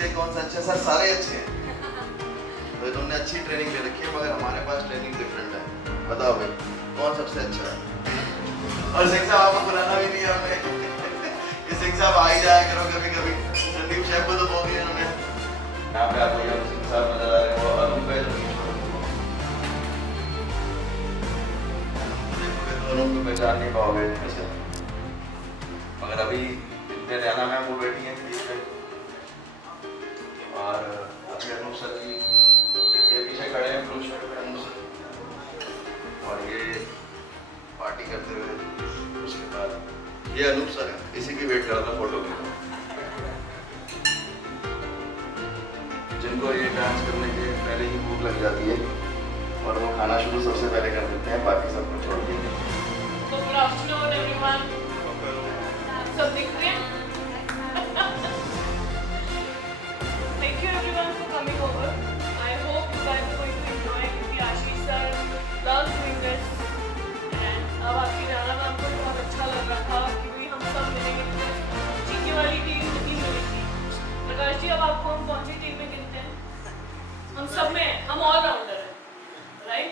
किसके कौन सा अच्छा? सर सारे अच्छे हैं। तो तुमने अच्छी ट्रेनिंग ले रखी है, मगर हमारे पास ट्रेनिंग डिफरेंट है। बताओ भाई कौन सबसे अच्छा है? और सिंह साहब आपको बुलाना भी नहीं है हमें। ये सिंह साहब आ ही जाया करो कभी कभी। संदीप शेफ को तो बोल दिया उन्होंने। यहाँ पे आपको ये सिंह साहब नजर आ रहे हैं, वो अरुण भाई दोनों को पहचान नहीं पाओगे ऐसे। मगर अभी इतने रहना मैम वो बैठी हैं बीच में, और अभी अनूप सर जी ये पीछे खड़े हैं ब्लू शर्ट में, अनूप सर, और ये पार्टी करते हुए। उसके बाद ये अनूप सर है, इसी की वेट कर रहा था फोटो के, जिनको ये डांस करने के पहले ही भूख लग जाती है और वो खाना शुरू सबसे पहले कर देते हैं, बाकी सब कुछ छोड़ के। So good afternoon everyone. सब दिख रहे हैं? Thank you everyone for coming over. I hope you guys are going to enjoy क्योंकि आशीष sir loves doing this. And अब आपकी राना मैम को बहुत अच्छा लग रहा था क्योंकि हम सब मिलेंगे, जीतने वाली टीम नहीं मिलेगी। प्रकाश जी अब आपको हम कौन सी टीम में गिनते हैं? हम सब में, हम ऑलराउंडर हैं, राइट?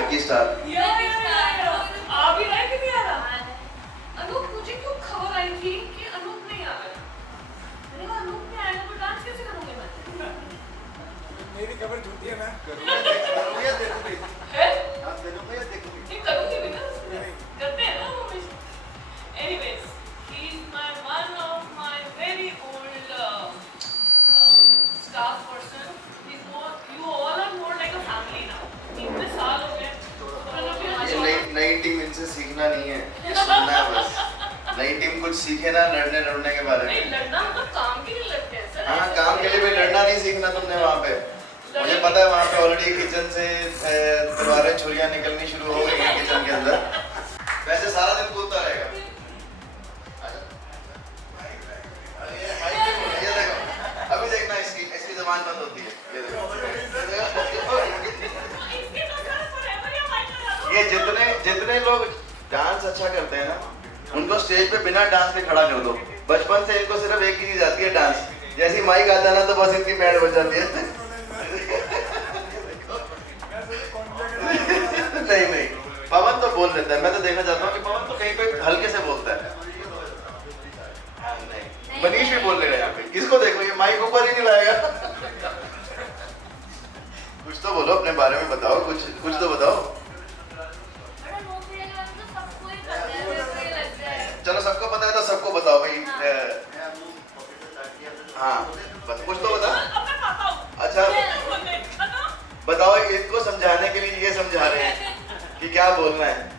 Lucky star. आ भी रहा है कि नहीं आ रहा? अनूप, मुझे क्यों खबर आई थी कि अनूप नहीं आ रहा? मैंने कहा अनूप नहीं आएगा तो डांस कैसे करूँगी मैं? मेरी खबर झूठी है मैं करूँगी या देखूँगी? है? आप देखोगे या देखोगी? नहीं करूँगी भी ना, करते हैं ना वो हमेशा। Anyways, he is one of my very old staff person. You all are more like a family now. इतने साल हो गए। ये नई टीम इनसे सीखना नहीं है, ये सुनना है बस। नई टीम कुछ सीखे ना लड़ने के बारे में। नहीं लड़ना मतलब काम के लिए लड़ते हैं सर। हाँ काम के लिए भी लड़ना नहीं सीखना तुमने वहाँ पे। मुझे पता है वहाँ पे ऑलरेडी किचन से तलवारें छुरियाँ निकलनी शुरू हो गई हैं किचन के अंदर। वैसे सारा दिन कूदता रहेगा। ये देखो अभी देखना इसकी जबान बंद होती है। ये देखो ये जितने लोग डांस अच्छा करते हैं ना उनको स्टेज पे बिना डांस के खड़ा कर दो। बचपन से इनको सिर्फ एक ही चीज आती है, डांस। जैसी माइक आता है ना तो बस इनकी बैंड बज जाती है। नहीं पवन तो बोल लेता है, मैं तो देखना चाहता हूँ कि पवन तो कहीं पे हल्के से बोलता है। मनीष भी बोल लेगा यहाँ पे, इसको देखो ये माइक ऊपर ही नहीं लाएगा। कुछ तो बोलो अपने बारे में, बताओ कुछ तो बताओ। चलो सबको पता है तो सबको बताओ भाई। हाँ कुछ तो बताओ। अच्छा बताओ, इनको समझाने के लिए ये समझा रहे हैं कि क्या बोलना है।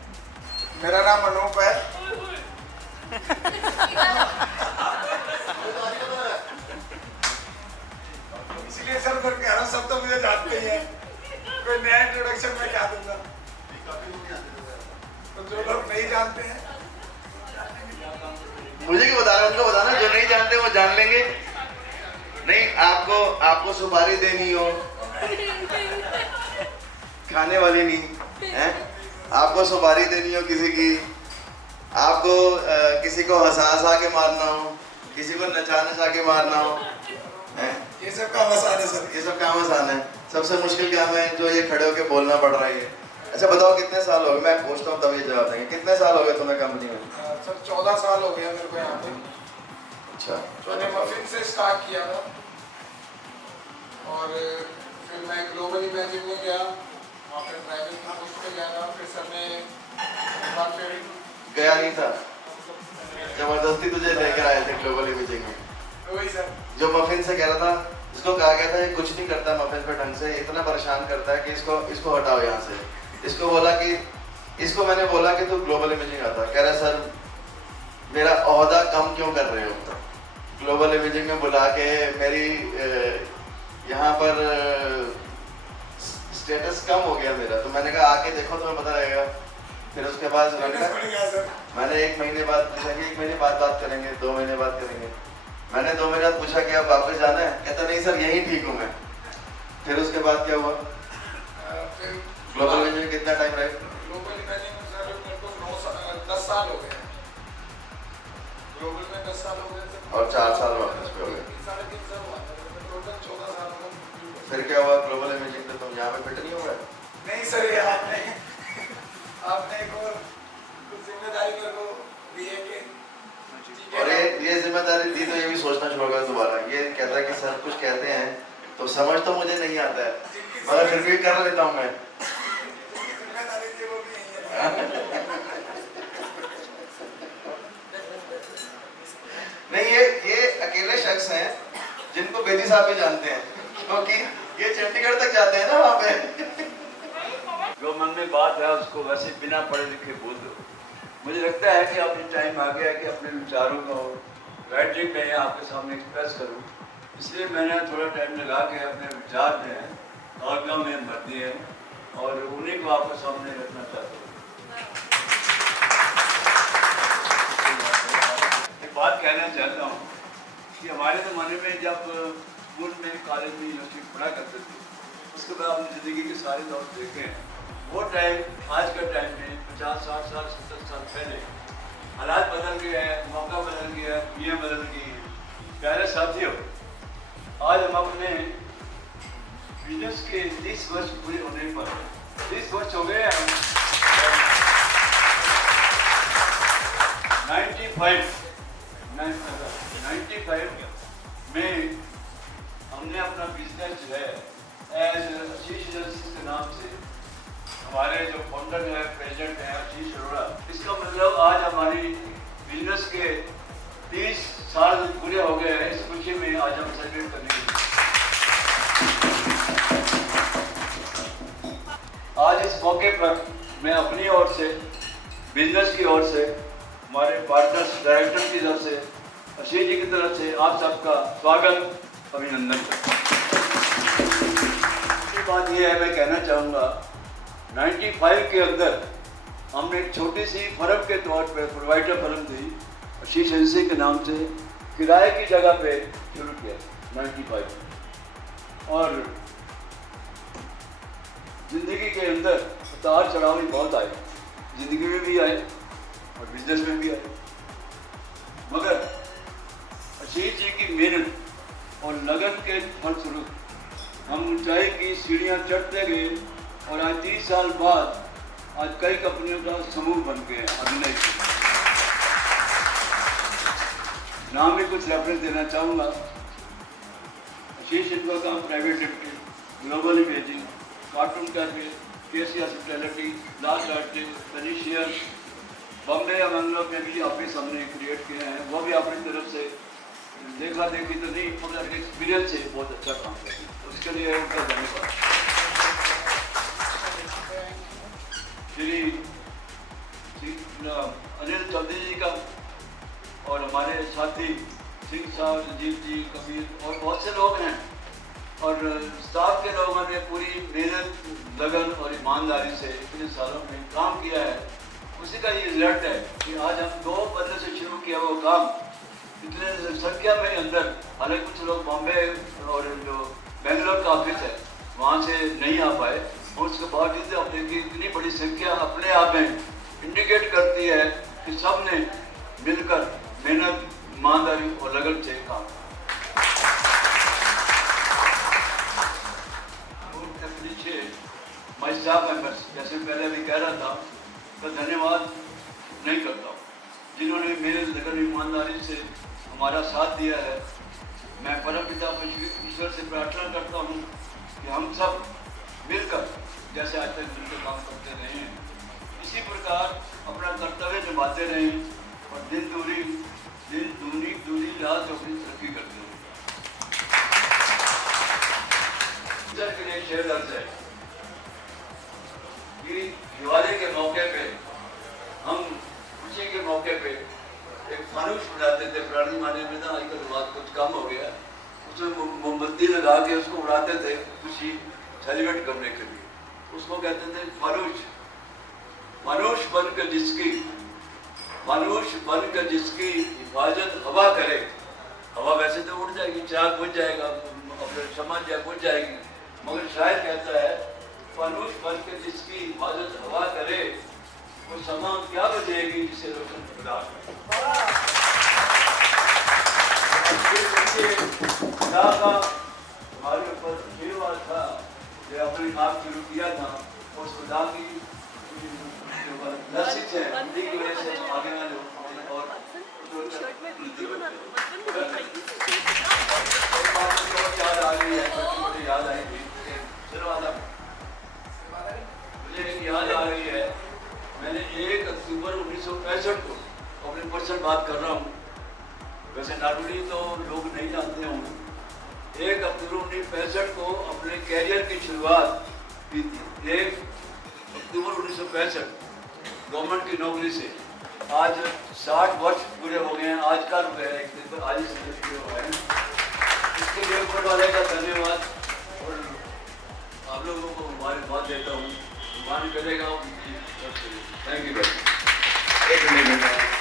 मेरा नाम अनूप है। इसलिए सब कर कह रहा हूँ, सब तो मुझे जानते ही हैं। कोई नया इंट्रोडक्शन में क्या दूंगा? तो जो लोग नहीं जानते हैं मुझे क्यों बता रहे हैं, उनको बताना। जो नहीं जानते वो जान लेंगे। नहीं आपको सुपारी देनी हो, खाने वाली नहीं है, आपको सुपारी देनी हो किसी की, आपको किसी को हंसा के मारना हो, किसी को नचा के मारना हो, ये सब काम आसान है सर। ये सब काम आसान है। सबसे मुश्किल काम है जो ये खड़े होके बोलना पड़ रहा है। अच्छा बताओ कितने साल हो गए? मैं पूछता हूँ तब ये जवाब देंगे। कितने साल हो गए तुम्हें कंपनी में? सर 14 साल हो गया मेरे को यहाँ पे। अच्छा मैंने मफिन से स्टार्ट किया था और फिर मैं ग्लोबल इमेजिन में गया, वहाँ पे ड्राइविंग की पोस्ट पे गया था। फिर सर ने फिर गया नहीं था, जबरदस्ती तुझे लेकर आए थे ग्लोबल इमेजिंग में। वही सर जो मफिन से कह रहा था, इसको कहा गया था ये कुछ नहीं करता मफिन पे ढंग से, इतना परेशान करता है कि इसको हटाओ यहाँ से। इसको मैंने बोला कि तू ग्लोबल इमेजिंग आता। कह रहा सर मेरा ओहदा कम क्यों कर रहे हो? ग्लोबल इमेजिंग में बुला के मेरी यहाँ पर स्टेटस कम हो गया मेरा। तो मैंने कहा आके देखो तुम्हें पता लगेगा। फिर उसके बाद मैंने 1 महीने बाद पूछा कि 1 महीने बाद बात करेंगे, 2 महीने बाद करेंगे। मैंने 2 महीने बाद पूछा कि अब वापस जाना है? कहता नहीं सर यहीं ठीक हूँ मैं। फिर उसके बाद क्या हुआ? ग्लोबल इमेजिंग कितना टाइम रहे? ग्लोबल इमेजिंग सर मेरे को 10 साल हो गए। ग्लोबल में 10 साल हो गए थे और 4 साल वापस पे हो गए। 3.5 साल हुआ था, टोटल 14 साल हो गए। फिर क्या हुआ ग्लोबल इमेजिंग पे, तुम यहाँ पे फिट नहीं हो गए? नहीं सर, ये आपने एक और कुछ जिम्मेदारी मेरे को दी है कि और ये जिम्मेदारी दी तो ये भी सोचना छोड़ गया दोबारा। ये कहता है कि सर कुछ कहते हैं तो समझ तो मुझे नहीं आता है, मगर फिर भी कर लेता हूँ मैं। जिम्मेदारी थी वो भी नहीं है। नहीं, ये अकेले शख्स हैं जिनको बेदी साहब भी जानते हैं, क्योंकि ये चंडीगढ़ तक जाते हैं ना वहाँ पे। जो मन में बात है उसको वैसे बिना पढ़े लिखे बोल दो। मुझे लगता है कि अब ये टाइम आ गया है कि अपने विचारों को राइटिंग में आपके सामने एक्सप्रेस करूं, इसलिए मैंने थोड़ा टाइम लगा के अपने विचार जो हैं कागज़ों में भर दिए हैं और उन्हीं को आपके सामने रखना चाहता हूँ। एक बात कहना चाहता हूँ कि हमारे ज़माने में जब स्कूल में, कॉलेज में, यूनिवर्सिटी पढ़ा करते थे, उसके बाद अपनी ज़िंदगी के सारे दौर देखे हैं। वो टाइम आज का टाइम में 50, 60 साल, 70 साल पहले हालात बदल गए हैं, मौका बदल गया है, दुनिया बदल गई है। प्यारे साथियों, आज हम अपने बिजनेस के 30 वर्ष पूरे होने पर 30 वर्ष हो गए हैं। 95 में हमने अपना बिजनेस जो है एज आशीष एजेंसी के नाम से, हमारे जो फाउंडर है, प्रेसिडेंट है आशीष अरोड़ा, इसका मतलब आज हमारी बिजनेस के 30 साल पूरे हो गए हैं। इस खुशी में आज हम सेलिब्रेट करने के लिए आज इस मौके पर मैं अपनी ओर से, बिजनेस की ओर से, हमारे पार्टनर्स, डायरेक्टर की तरफ से, आशीष जी की तरफ से आप सबका स्वागत, अभिनंदन करता हूँ। दूसरी बात यह है, मैं कहना चाहूँगा 95 के अंदर हमने एक छोटी सी फर्म के तौर पे प्रोवाइडर फर्म थी आशीष एजेंसी के नाम से, किराए की जगह पे शुरू किया 95। और ज़िंदगी के अंदर उतार चढ़ाव भी बहुत आए, ज़िंदगी में भी आए और बिजनेस में भी आए, मगर आशीष जी की मेहनत और लगन के फलस्वरूप हम ऊंचाई की सीढ़ियाँ चढ़ते गए और आज 30 साल बाद आज कई कंपनियों का समूह बन गए हैं। अभिनय नाम में कुछ रेफरेंस देना चाहूँगा। आशीष इनका काम private limited, global imaging, cartoon cafe, KC hospitality, last artist, पेनिशियर, बॉम्बे या मंगलोर में भी ऑफिस हमने क्रिएट किए हैं। वो भी अपनी तरफ से देखा देखी तो नहीं, मगर एक्सपीरियंस से बहुत अच्छा काम किया, उसके लिए उनका धन्यवाद। श्री अनिल चौधरी जी का और हमारे साथी सिंह साहब, राजीव जी, कबीर और बहुत से लोग हैं, और स्टाफ के लोगों ने पूरी मेहनत, लगन और ईमानदारी से इतने सालों में काम किया है। उसी का ये रिजल्ट है कि आज हम 2 बरस से शुरू किया वो काम इतने संख्या में अंदर, हालांकि कुछ लोग बॉम्बे और जो बेंगलोर का ऑफिस है वहाँ से नहीं आ पाए, और उसके बावजूद अपने की इतनी बड़ी संख्या अपने आप में इंडिकेट करती है कि सब ने मिलकर मेहनत, ईमानदारी और लगन से काम किया। माई स्टाफ मेंबर्स, जैसे पहले भी कह रहा था, तो धन्यवाद नहीं करता हूँ जिन्होंने मेरे लगन ईमानदारी से हमारा साथ दिया है। मैं परम पिता ईश्वर से प्रार्थना करता हूँ कि हम सब मिलकर जैसे आज तक मिलकर काम करते रहे हैं, इसी प्रकार अपना कर्तव्य निभाते रहें और दिन दूनी रात अपनी तरक्की करते रहें। के लिए शेयरदार है कि दिवाली के मौके पे हम खुशी के मौके पे एक फानूस उड़ाते थे। पुरानी माने में ना आजकल बात कुछ कम हो गया, उसमें मोमबत्ती लगा के उसको उड़ाते थे खुशी सेलिब्रेट करने के लिए। उसको कहते थे फानूस। फानूस बनकर जिसकी हिफाजत हवा करे, हवा वैसे तो उड़ जाएगी, चाक बुझ जाएगा, अपने समाज बुझ जाएगी, मगर शायर कहता है फानूस बनकर जिसकी हिफाजत हवा करे, वो समा क्या बजेगी जिसे रोशन खुदा करे। खुदा का हमारे ऊपर आशीर्वाद था जो अपने काम शुरू किया था, उस खुदा की नसीब से उन्हीं की वजह से हम आगे वाले और याद आ गई है, छोटी मोटी याद आई थी। मुझे एक याद आ रही है, मैंने 1 अक्टूबर 1965 को अपनी पर्सनल बात कर रहा हूँ, वैसे नाटुली तो लोग नहीं जानते होंगे। 1 अक्टूबर 1965 को अपने कैरियर की शुरुआत की थी। 1 अक्टूबर 1965 गवर्नमेंट की नौकरी से आज 60 वर्ष पूरे हो गए हैं। आज का रुपये एक दिन पर आज से पूरे हो गए हैं। इसके लिए ऊपर वाले का धन्यवाद और आप लोगों को मुबारकबाद देता हूँ। भगवान करेगा। Thank you.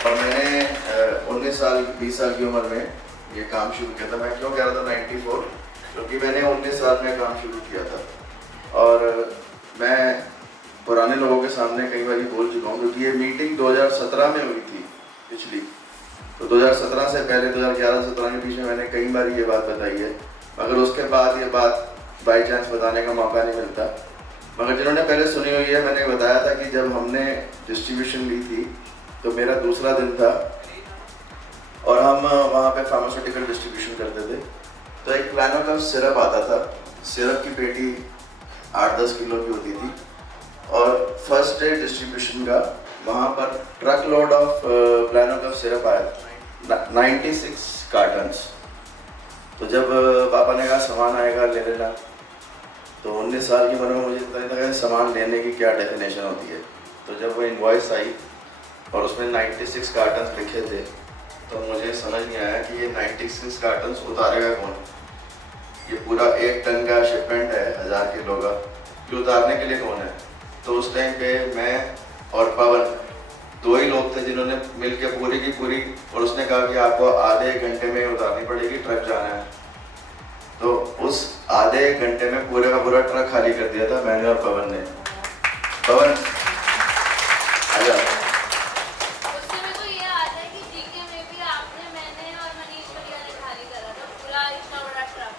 और मैंने 19 साल 20 साल की उम्र में ये काम शुरू किया था। मैं क्यों कह रहा था 94, क्योंकि मैंने 19 साल में काम शुरू किया था। और मैं पुराने लोगों के सामने कई बार बोल चुका हूँ, क्योंकि ये मीटिंग 2017 में हुई थी पिछली, तो 2017 से पहले 2011-17 के बीच में मैंने कई बार ये बात बताई है, मगर उसके बाद ये बात बाई चांस बताने का मौका नहीं मिलता। मगर जिन्होंने पहले सुनी हुई है, मैंने बताया था कि जब हमने डिस्ट्रीब्यूशन ली थी तो मेरा दूसरा दिन था और हम वहाँ पे फार्मास्यूटिकल डिस्ट्रीब्यूशन करते थे। तो एक प्लानो का सिरप आता था, सिरप की पेटी 8-10 किलो की होती थी और फर्स्ट डे डिस्ट्रीब्यूशन का वहाँ पर ट्रक लोड ऑफ प्लानो का सिरप आया, 96 कार्टन्स। तो जब पापा ने कहा सामान आएगा ले लेना, तो 19 साल की उम्र में मुझे पता नहीं था कि सामान लेने की क्या डेफिनेशन होती है। तो जब वो इनवॉइस आई और उसमें 96 कार्टन्स लिखे थे, तो मुझे समझ नहीं आया कि ये 96 कार्टन्स उतारेगा कौन। ये पूरा 1 टन का शिपमेंट है 1000 किलो का, ये उतारने के लिए कौन है। तो उस टाइम पे मैं और पवन 2 ही लोग थे जिन्होंने मिलकर पूरी की पूरी, और उसने कहा कि आपको आधे घंटे में उतारनी पड़ेगी, ट्रक जाना है। तो उस आधे घंटे में पूरे का पूरा ट्रक खाली कर दिया था मैंने और पवन ने। पवन आजा। उससे मेरे को ये आता है कि जीके में भी आपने, मैंने और मनीष भैया ने खाली करा था पूरा इतना बड़ा ट्रक।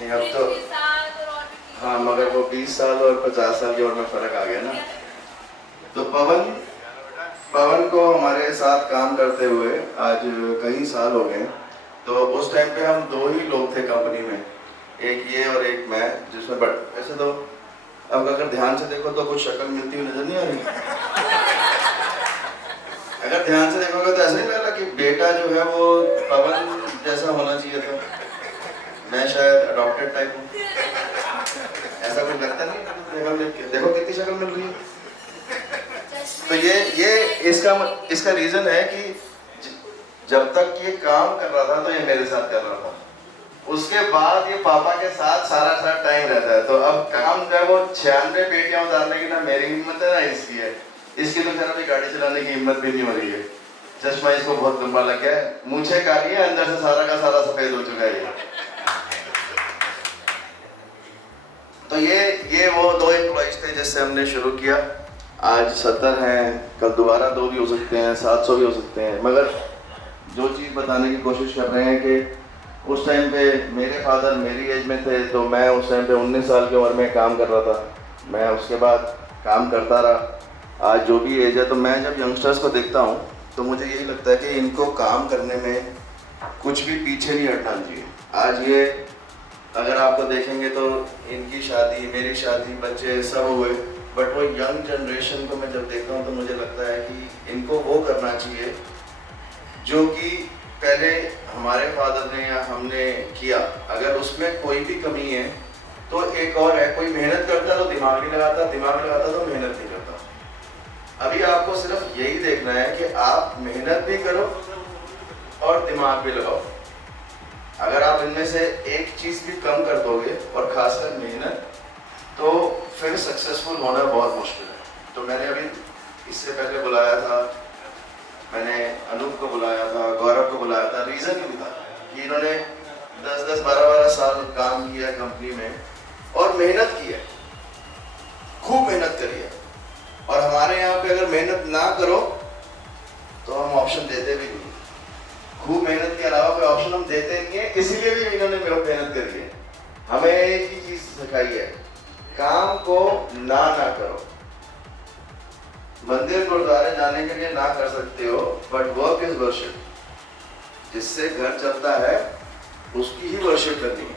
नहीं अब तो 20 साल और भी चीजें। हाँ, मगर वो 20 साल और 50 साल की उम्र में फर्क आ गया ना। तो पवन को हमारे साथ काम करते हुए आज कई साल हो गए। तो उस टाइम पे हम 2 ही लोग थे कंपनी में, एक ये और एक मैं, जिसमें वैसे तो अब अगर ध्यान से देखो तो कुछ शक्ल मिलती हुई नजर नहीं आ रही। अगर ध्यान से देखोगे तो ऐसा ही लग रहा कि बेटा जो है वो पवन जैसा होना चाहिए था, मैं शायद अडॉप्टेड टाइप हूँ, ऐसा कुछ लगता नहीं। शक्ल देख के देखो कितनी शक्ल मिल रही है। तो ये इसका रीजन है कि जब तक ये काम कर रहा था तो ये मेरे साथ कर रहा था, उसके बाद ये पापा के साथ सारा टाइम रहता है। तो अब काम जो है वो 96 पेटियां उतारने की ना मेरी हिम्मत है ना इसकी है। इसकी तो खैर अभी गाड़ी चलाने की हिम्मत भी नहीं हो रही है। चश्मा इसको बहुत लंबा लग गया है, मूंछें काली है, अंदर से सारा का सारा सफेद हो चुका है ये। तो ये वो 2 एम्प्लॉइज थे जिससे हमने शुरू किया। आज 70 हैं, कल दोबारा 2 भी हो सकते हैं, 700 भी हो सकते हैं। मगर जो चीज़ बताने की कोशिश कर रहे हैं कि उस टाइम पे मेरे फादर मेरी एज में थे, तो मैं उस टाइम पे 19 साल की उम्र में काम कर रहा था। मैं उसके बाद काम करता रहा। आज जो भी एज है, तो मैं जब यंगस्टर्स को देखता हूँ तो मुझे यही लगता है कि इनको काम करने में कुछ भी पीछे नहीं हटना चाहिए। आज ये अगर आपको देखेंगे तो इनकी शादी, मेरी शादी, बच्चे सब हुए, बट वो यंग जनरेशन को मैं जब देखता हूँ तो मुझे लगता है कि इनको वो करना चाहिए जो कि पहले हमारे फादर ने या हमने किया। अगर उसमें कोई भी कमी है तो एक और है, कोई मेहनत करता है तो दिमाग नहीं लगाता, दिमाग लगाता तो मेहनत नहीं करता। अभी आपको सिर्फ यही देखना है कि आप मेहनत भी करो और दिमाग भी लगाओ। अगर आप इनमें से एक चीज़ भी कम कर दोगे और खासकर मेहनत, तो फिर सक्सेसफुल होना बहुत मुश्किल है। तो मैंने अभी इससे पहले बुलाया था, मैंने अनूप को बुलाया था, गौरव को बुलाया था। रीज़न ये था कि इन्होंने 10-10, 12-12 साल काम किया कंपनी में और मेहनत की है, खूब मेहनत करी है। और हमारे यहाँ पे अगर मेहनत ना करो तो हम ऑप्शन देते भी नहीं। खूब मेहनत के अलावा कोई ऑप्शन हम देते नहीं है, इसीलिए भी इन्होंने मेरे को मेहनत करी है। हमें एक ही चीज सिखाई है, काम को ना करो। मंदिर गुरुद्वारे जाने के लिए ना कर सकते हो, बट वर्क इज वर्शिप। जिससे घर चलता है उसकी ही वर्शिप करनी है।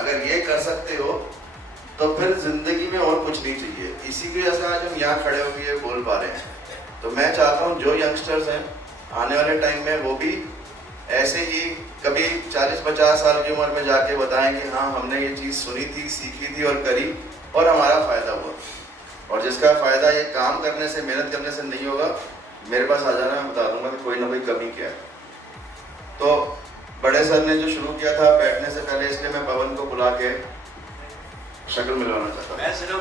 अगर ये कर सकते हो तो फिर जिंदगी में और कुछ नहीं चाहिए। इसी की वजह से आज हम यहाँ खड़े होकर बोल पा रहे हैं। तो मैं चाहता हूँ जो यंगस्टर्स हैं आने वाले टाइम में वो भी ऐसे ही कभी 40-50 साल की उम्र में जाके बताएं कि हाँ हमने ये चीज़ सुनी थी, सीखी थी और करी और हमारा फ़ायदा हुआ। और जिसका फ़ायदा ये काम करने से, मेहनत करने से नहीं होगा, मेरे पास आ जाना, मैं बता दूंगा कि कोई ना कोई कमी क्या है। तो बड़े सर ने जो शुरू किया था बैठने से पहले, इसलिए मैं पवन को बुला के शक्ल मिलवाना चाहता हूँ। मैं सिर्फ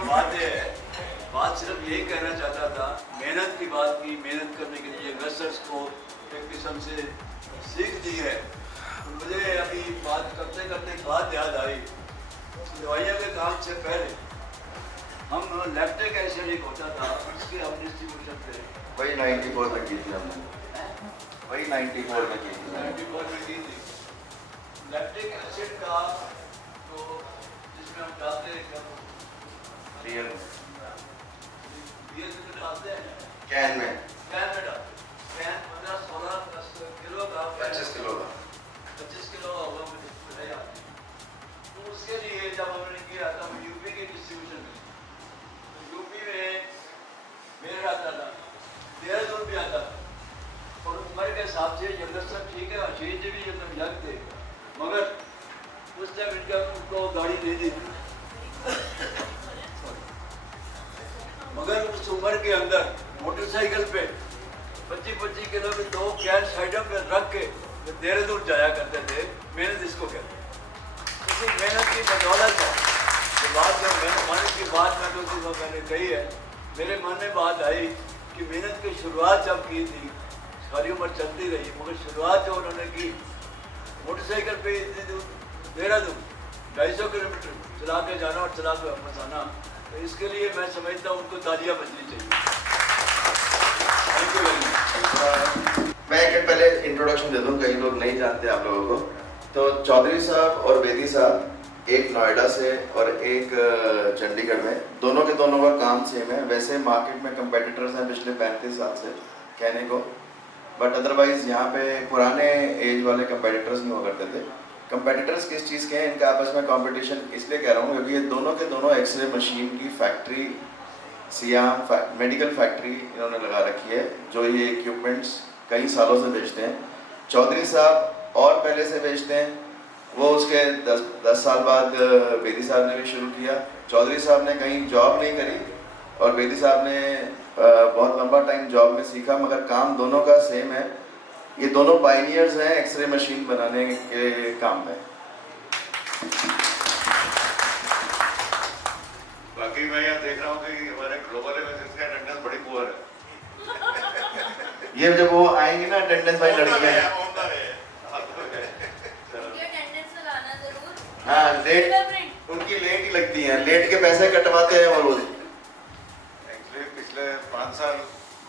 बात सिर्फ यही कहना चाहता था, मेहनत की बात की, मेहनत करने के लिए इन्वेस्टर्स को एक किस्म से सीख दी है। तो मुझे अभी बात करते करते एक बात याद आई। दवाइयों के काम से पहले हम लैक्टिक एसिड एक होता था, उसके हम डिस्ट्रीब्यूशन थे। वही 94 में की थी हमने, वही 94 में की थी। 94 में की थी लैक्टिक एसिड का, तो जिसमें हम डालते हैं रियल में डालते हैं कैन में कैन 15-16 किलो का, 25 किलो का 25 किलो का होगा मुझे याद। तो उसके लिए जब हमने किया था यूपी की डिस्ट्रीब्यूशन में, तो यूपी में मेरा आता था, देहरादून भी आता था। और उम्र के हिसाब से यंगस्टर ठीक है, आशीष जी भी एकदम यंग थे, मगर उस टाइम उनको गाड़ी नहीं दी थी। मगर उस उम्र के अंदर मोटरसाइकिल पे 25-25 किलो में 2 कैन साइडों पे रख के देहरादून जाया करते थे। मेहनत इसको कहते हैं। इसी मेहनत की बदौलत है कि बात में मेहनत की बात में तो सिर्फ मैंने कही है, मेरे मन में बात आई कि मेहनत की शुरुआत जब की थी, सारी उम्र चलती रही, मगर शुरुआत जो उन्होंने की मोटरसाइकिल पे इतनी दूर देहरादून 250 किलोमीटर चला के जाना और चला के वापस आना, तो इसके लिए मैं समझता हूँ उनको तालियां बजनी चाहिए। Thank you very much. मैं एक पहले इंट्रोडक्शन दे दूं, कई लोग नहीं जानते आप लोगों को। तो चौधरी साहब और बेदी साहब एक नोएडा से और एक चंडीगढ़ में, दोनों के दोनों का काम सेम है। वैसे मार्केट में कंपेटिटर्स हैं पिछले 35 साल से कहने को, बट अदरवाइज यहाँ पे पुराने एज वाले कंपेटिटर्स नहीं हुआ करते थे। कंपेटिटर्स किस चीज़ के हैं, इनका आपस में कंपटीशन इसलिए कह रहा हूँ क्योंकि ये दोनों के दोनों एक्सरे मशीन की फैक्ट्री, सियाम मेडिकल फैक्ट्री इन्होंने लगा रखी है, जो ये इक्विपमेंट्स कई सालों से बेचते हैं। चौधरी साहब और पहले से बेचते हैं, वो उसके 10 साल बाद बेदी साहब ने भी शुरू किया। चौधरी साहब ने कहीं जॉब नहीं करी और बेदी साहब ने बहुत लंबा टाइम जॉब में सीखा, मगर काम दोनों का सेम है। ये दोनों पायनियर्स हैं एक्सरे मशीन बनाने के काम में। बाकी मैं यहाँ देख रहा हूँ कि हमारे ग्लोबल इवेंट्स का अटेंडेंस बड़ी पुअर है। ये जब वो आएंगे ना अटेंडेंस वाली लड़कियाँ, हाँ लेट, उनकी लेट ही लगती हैं, लेट के पैसे कटवाते हैं वो रोज। एक्चुअली पिछले 5 साल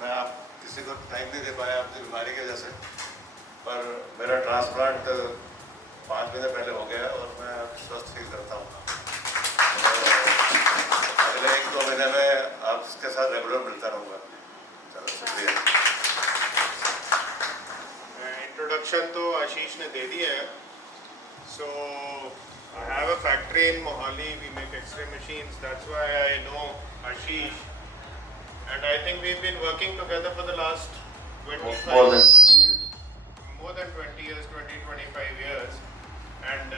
मैं आप किसी को टाइम नहीं दे पाया अपनी बीमारी की वजह से, पर मेरा ट्रांसप्लांट 5 महीने पहले हो गया और मैं स्वस्थ फील करता हूँ। अगले 1-2 महीने में आपके साथ रेगुलर मिलता रहूँगा। चलो शुक्रिया। इंट्रोडक्शन तो आशीष ने दे दिया है। So I have a factory in Mohali. We make X-ray machines. That's why I know Ashish, and I think we've been working together for the last 25 More than 20 years. More than 20 years, 20-25 years, and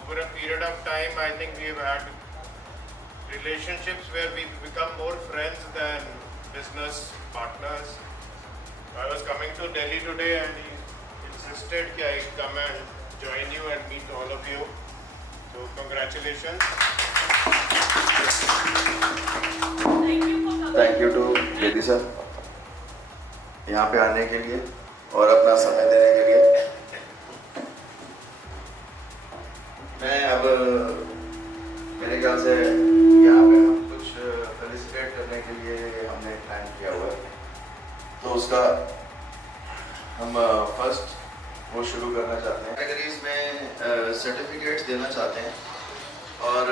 over a period of time, I think we've had relationships where we've become more friends than business partners. I was coming to Delhi today, and he insisted that I come and join you and meet all of you. So congratulations. Thank you to Bedi sir यहाँ पे आने के लिए और अपना समय देने के लिए। मैं अब मेरे ख्याल से यहाँ पे हम कुछ फेलिसिटेट करने के लिए हमने प्लान किया हुआ है, तो उसका हम फर्स्ट वो शुरू करना चाहते हैं। कैटेगरीज में सर्टिफिकेट्स देना चाहते हैं और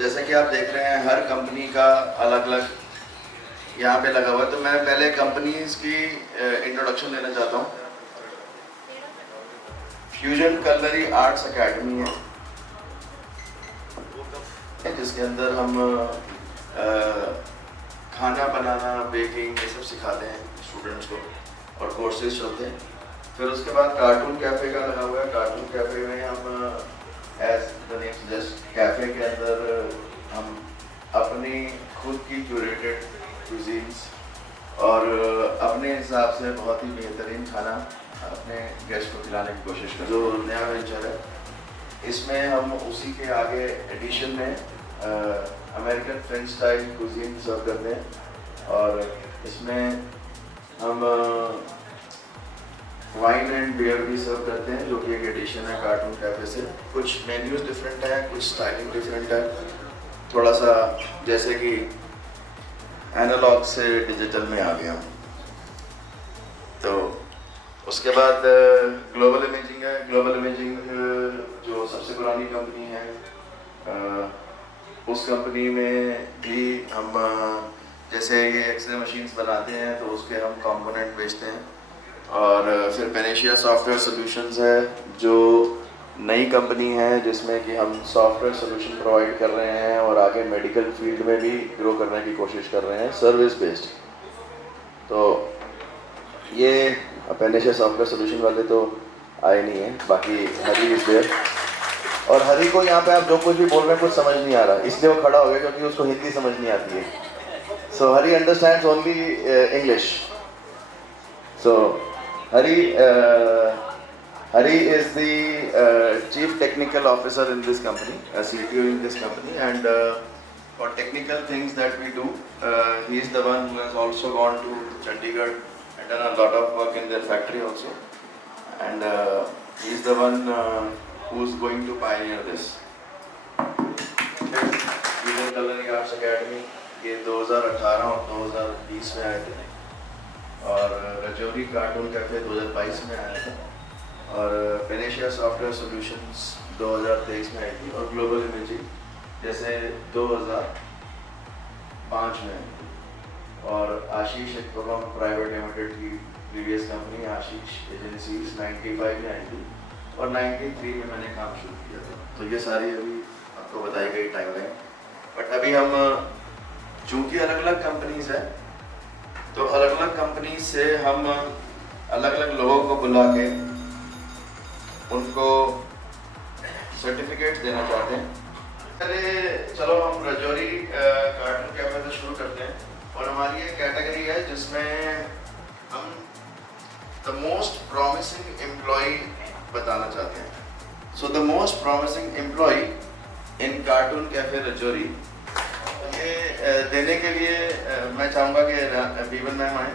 जैसे कि आप देख रहे हैं हर कंपनी का अलग अलग यहाँ पे लगा हुआ है, तो मैं पहले कंपनीज की इंट्रोडक्शन देना चाहता हूँ। फ्यूजन कलरी आर्ट्स एकेडमी है जिसके अंदर हम खाना बनाना, बेकिंग ये सब सिखाते हैं स्टूडेंट्स को और कोर्सेज चलते हैं। फिर उसके बाद कार्टून कैफ़े का लगा हुआ है। कार्टून कैफ़े में हम as the name suggest cafe के अंदर हम अपनी खुद की क्यूरेटेड क्यूजीन्स और अपने हिसाब से बहुत ही बेहतरीन खाना अपने गेस्ट को खिलाने की कोशिश करें। जो नया वेंचर है इसमें हम उसी के आगे एडिशन में अमेरिकन फ्रेंच स्टाइल क्यूजीन सर्व करते हैं और इसमें हम वाइन एंड बियर भी सर्व करते हैं जो कि एक एडिशन है कार्टून कैफे से। कुछ मेन्यूज डिफरेंट है, कुछ स्टाइलिंग डिफरेंट है, थोड़ा सा जैसे कि एनालॉग से डिजिटल में आ गया। तो उसके बाद ग्लोबल इमेजिंग है। ग्लोबल इमेजिंग जो सबसे पुरानी कंपनी है उस कंपनी में भी हम जैसे ये एक्सरे मशीन्स बनाते हैं तो उसके हम कंपोनेंट बेचते हैं। और फिर पेनेशिया सॉफ्टवेयर सॉल्यूशंस है जो नई कंपनी है जिसमें कि हम सॉफ्टवेयर सॉल्यूशन प्रोवाइड कर रहे हैं और आगे मेडिकल फील्ड में भी ग्रो करने की कोशिश कर रहे हैं, सर्विस बेस्ड। तो ये पेनेशिया सॉफ्टवेयर सॉल्यूशन वाले तो आए नहीं हैं, बाकी हरी इज देयर। और हरी को यहाँ पे आप जो कुछ भी बोल रहे हैं कुछ समझ नहीं आ रहा, इसलिए वो खड़ा हो गया क्योंकि उसको हिंदी समझ नहीं आती है। So Hari understands only English. So Hari is the Chief Technical Officer in this company, CTO in this company, and for technical things that we do, he is the one who has also gone to Chandigarh and done a lot of work in their factory also, and he is the one who is going to pioneer this. Fusion Culinary Arts Academy ये 2018 और 2020 में आए थे और Rajouri cartoon cafe 2022 में आया था और पेनेशिया सॉफ्टवेयर सॉल्यूशंस 2023 में आई थी और ग्लोबल इमेजिंग जैसे 2005 में आई थी। और आशीष एक्वाकॉम प्राइवेट लिमिटेड की प्रीवियस कंपनी आशीष एजेंसीज 95 में आई थी और 93 में मैंने काम शुरू किया था। तो ये सारी अभी आपको बताई गई टाइमलाइन। बट अभी हम चूँकि अलग अलग कंपनीज हैं तो अलग अलग कंपनी से हम अलग अलग लोगों को बुला के उनको सर्टिफिकेट्स देना चाहते हैं। पहले चलो हम रजौरी कार्टून कैफे से शुरू करते हैं और हमारी एक कैटेगरी है जिसमें हम द मोस्ट प्रॉमिसिंग एम्प्लॉय बताना चाहते हैं। So the most promising employ in cartoon cafe Rajouri ये देने के लिए मैं चाहूँगा कि बीवन मैम आए।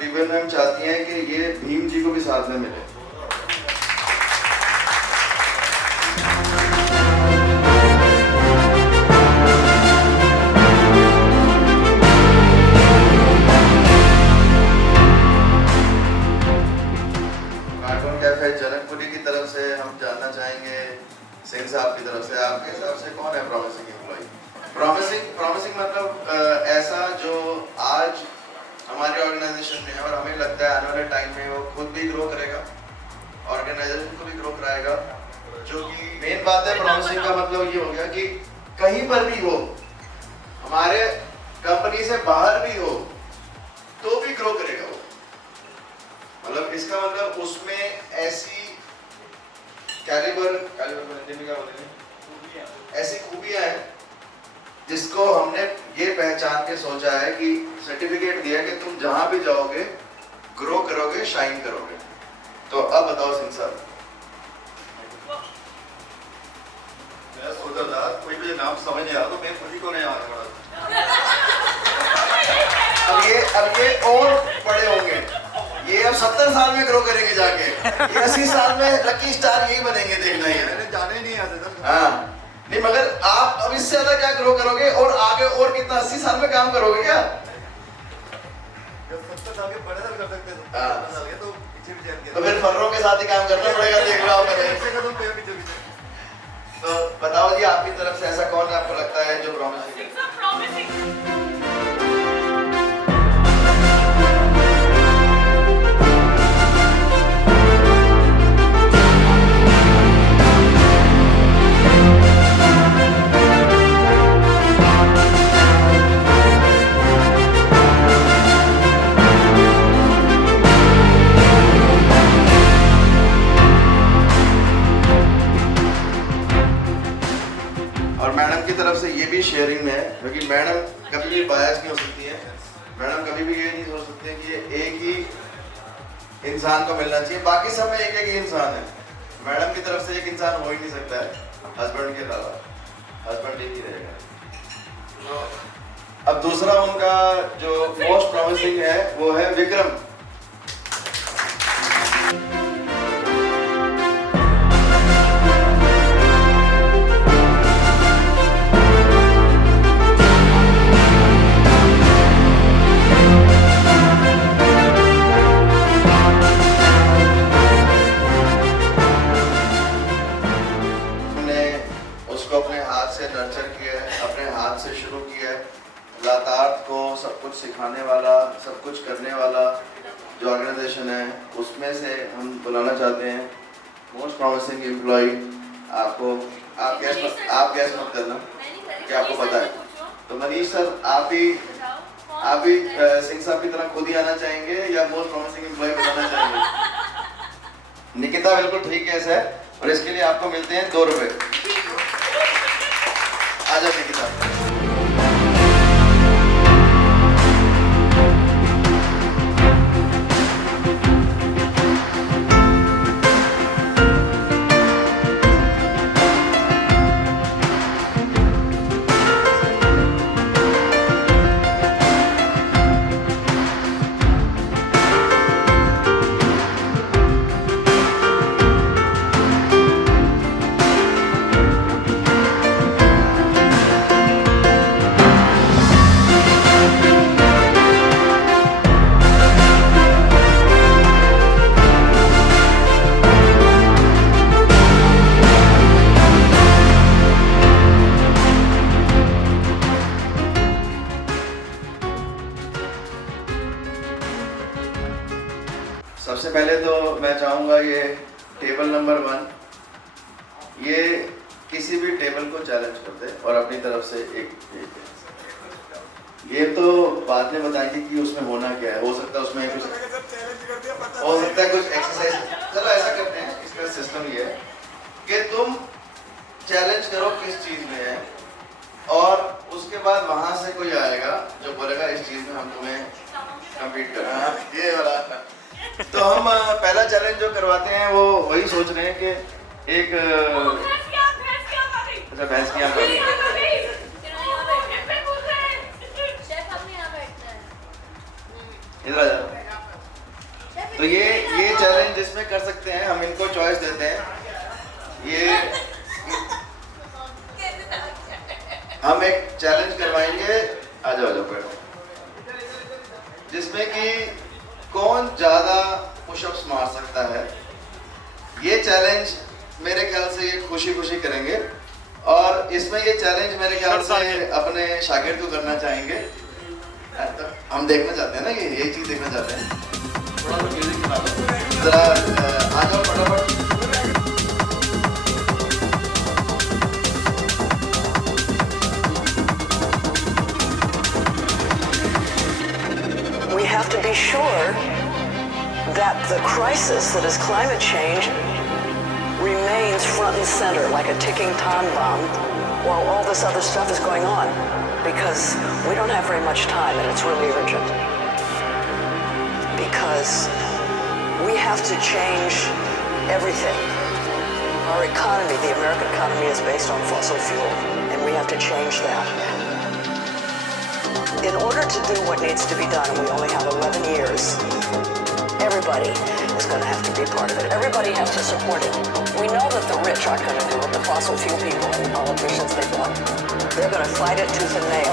बीवन मैम चाहती हैं कि ये भीम जी को भी साथ में मिले। जनकपुरी की तरफ से हम जानना चाहेंगे सिंह साहब की तरफ से, आपके हिसाब से कौन है प्रॉमिसिंग एम्प्लॉय? प्रॉमिसिंग मतलब ऐसा जो आज हमारे ऑर्गेनाइजेशन में है और हमें लगता है आने वाले टाइम में वो खुद भी ग्रो करेगा, ऑर्गेनाइजेशन को भी ग्रो कराएगा। जो कि मेन बात है प्रॉमिसिंग का मतलब ये हो गया कि कहीं पर भी हो, हमारे कंपनी से बाहर भी हो तो भी ग्रो करेगा वो। मतलब इसका मतलब उसमें ऐसी कैलिबर हिंदी में क्या बोलेंगे, ऐसी खूबियां हैं जिसको हमने ये पहचान के सोचा है कि सर्टिफिकेट दिया कि तुम जहां भी जाओगे ग्रो करोगे, शाइन करोगे। तो अब बताओ सिंह साहब। मैं सोचा था कोई भी नाम समझ नहीं आ रहा तो मैं खुद ही को नहीं आ रहा। अब ये और बड़े होंगे, ये अब 70 साल में ग्रो करेंगे जाके, ये 80 साल में लकी स्टार यही बनेंगे, देखना ही है। जाने ही नहीं आते थे। हाँ नहीं, मगर आप अब इससे ज्यादा क्या ग्रो करोगे और आगे और कितना 80 साल में काम करोगे क्या? जब 70 साल के बड़े कर सकते थे, हाँ। 70 साल के तो पीछे भी चल तो फिर फर्रों के साथ ही काम करना पड़ेगा, देख लो आप। पीछे। तो बताओ जी, आपकी तरफ से ऐसा कौन आपको लगता है जो प्रॉमिसिंग है? Things are promising. और मैडम की तरफ से ये भी शेयरिंग में है, क्योंकि मैडम कभी भी बायस नहीं हो सकती है। मैडम कभी भी ये नहीं सोच सकते कि ये एक ही इंसान को मिलना चाहिए, बाकी सब में एक एक ही इंसान है। मैडम की तरफ से एक इंसान हो ही नहीं सकता है हस्बैंड के अलावा, हस्बैंड एक ही रहेगा। अब दूसरा उनका जो मोस्ट प्रॉमिसिंग है वो है विक्रम। नर्चर किया है, अपने हाथ से शुरू किया है, लातार्थ को सब कुछ सिखाने वाला, सब कुछ करने वाला जो ऑर्गेनाइजेशन है, उसमें से हम बुलाना चाहते हैं मोस्ट प्रॉमिसिंग एम्प्लॉय आपको। आप गैस मत करना क्या आपको पता है। तो मनीष सर, आप भी सिंह साहब की तरह खुद ही आना चाहेंगे या मोस्ट प्रॉमिसिंग एम्प्लॉय बनाना चाहेंगे? निकिता बिल्कुल ठीक है सर, और इसके लिए आपको मिलते हैं 2 रुपए। आ जाओ निकिता। सबसे पहले तो मैं चाहूँगा ये टेबल नंबर 1 ये किसी भी टेबल को चैलेंज कर दे और अपनी तरफ से एक ये तो बाद में बताएंगे कि उसमें होना क्या है। हो सकता है उसमें कुछ एक्सरसाइज। चलो ऐसा करते हैं, इसका सिस्टम ये है कि तुम चैलेंज करो किस चीज़ में है, और उसके बाद वहाँ से कोई आएगा जो बोलेगा इस चीज़ में हम तुम्हें कम्पीट करना। ये वाला तो हम पहला चैलेंज जो करवाते हैं वो वही सोच रहे हैं कि एक अच्छा भैंस की आंख इधर आ जाओ। तो ये चैलेंज जिसमें कर सकते हैं, हम इनको चॉइस देते हैं। ये हम एक चैलेंज करवाएंगे, आ जाओ बैठो, जिसमें कि कौन ज्यादा पुशअप्स मार सकता है। ये चैलेंज मेरे ख्याल से ये खुशी खुशी करेंगे, और इसमें ये चैलेंज मेरे ख्याल से अपने शागिर्द को करना चाहेंगे। तो हम देखना चाहते हैं ना, ये चीज देखना चाहते हैं। थोड़ा सा म्यूजिक सुना दो जरा, आ जाओ फटाफट। We have to be sure that the crisis that is climate change remains front and center like a ticking time bomb while all this other stuff is going on, because we don't have very much time and it's really urgent. Because we have to change everything. Our economy, the American economy, is based on fossil fuel, and we have to change that. In order to do what needs to be done, and we only have 11 years, Everybody is going to have to be part of it. Everybody has to support it. We know that the rich aren't going to do it, the fossil fuel people and the politicians they want. They're going to fight it tooth and nail.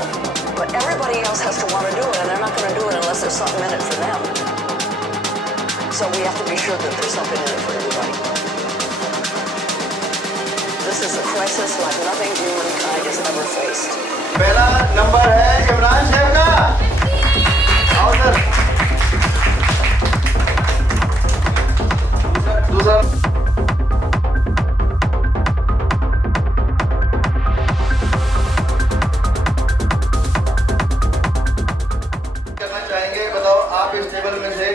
But everybody else has to want to do it, and they're not going to do it unless there's something in it for them. So we have to be sure that there's something in it for everybody. This is a crisis like nothing humankind has ever faced. पहला number है इमरान शेख का। आओ sir. दूसरा करना चाहेंगे, बताओ आप इस टेबल में से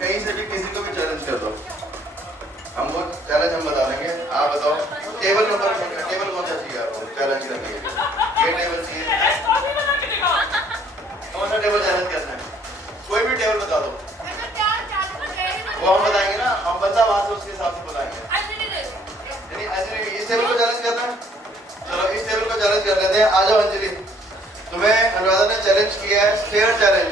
कहीं से भी किसी को भी चैलेंज कर दो, हमको चैलेंज हम बता देंगे। आप बताओ टेबल कौन सा चाहिए आपको चैलेंज करने के लिए? ये टेबल चाहिए? कौन सा टेबल चैलेंज करना है? कोई भी टेबल बता दो, वो हम बताएंगे ना, हम बंदा वहां से उसके हिसाब से बताएंगे। नहीं अंजलि, इस टेबल को चैलेंज करना है? चलो इस टेबल को चैलेंज कर लेते हैं। आ जाओ अंजलि, तुम्हें अनुराधा ने चैलेंज किया है, फेयर चैलेंज।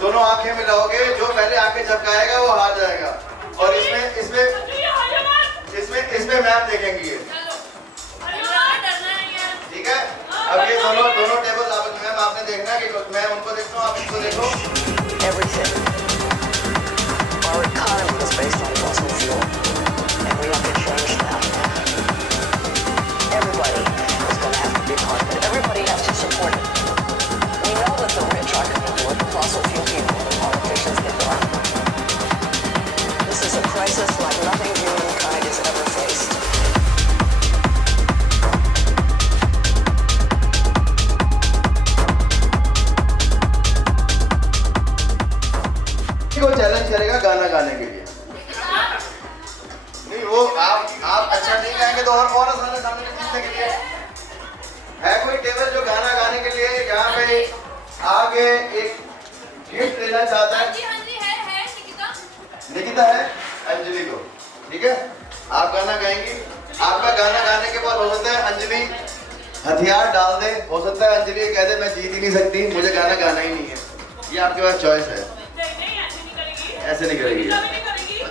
दोनों आंखें मिलाओगे, जो पहले आंखें झपकाएगा वो हार जाएगा। और इसमें मैम देखेंगी ये, ठीक है? अब ये दोनों टेबल मैम आपने देखना है कि मैं उनको देखता हूँ, आप इसको देखो। Everything. Our economy is based on fossil fuel, and we have to change that. Everybody is going to have to be part of it. Everybody has to support it. We know that the rich aren't going to do it, the fossil fuel people and the politicians they want. This is a crisis like nothing humankind has ever faced. को challenge करेगा गाना गाने के लिए। नहीं वो आप अच्छा नहीं गाएंगे तो और आसान सामने जीतने के लिए है कोई टेबल जो गाना गाने के लिए यहाँ पे आगे एक गिफ्ट लेना चाहता है? निकिता है अंजलि को, ठीक है? आप गाना गाएंगी, आपका गाना गाने के बाद हो सकता है अंजलि हथियार डाल दे, हो सकता है अंजलि कह दे मैं जीत ही नहीं सकती, मुझे गाना गाना ही नहीं है। ये आपके पास चॉइस है, ऐसे नहीं करेगी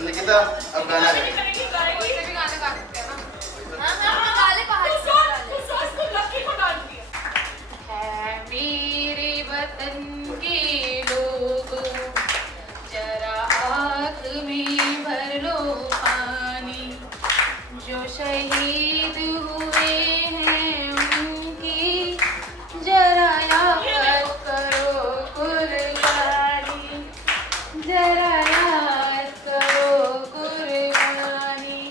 निकिता। अब गाना गाएगी। मेरे वतन के लोगों जरा आँख में भर लो पानी, जो शहीद हुए हैं उनकी जरा याद करो कुर्बानी, जरा याद करो कुर्बानी।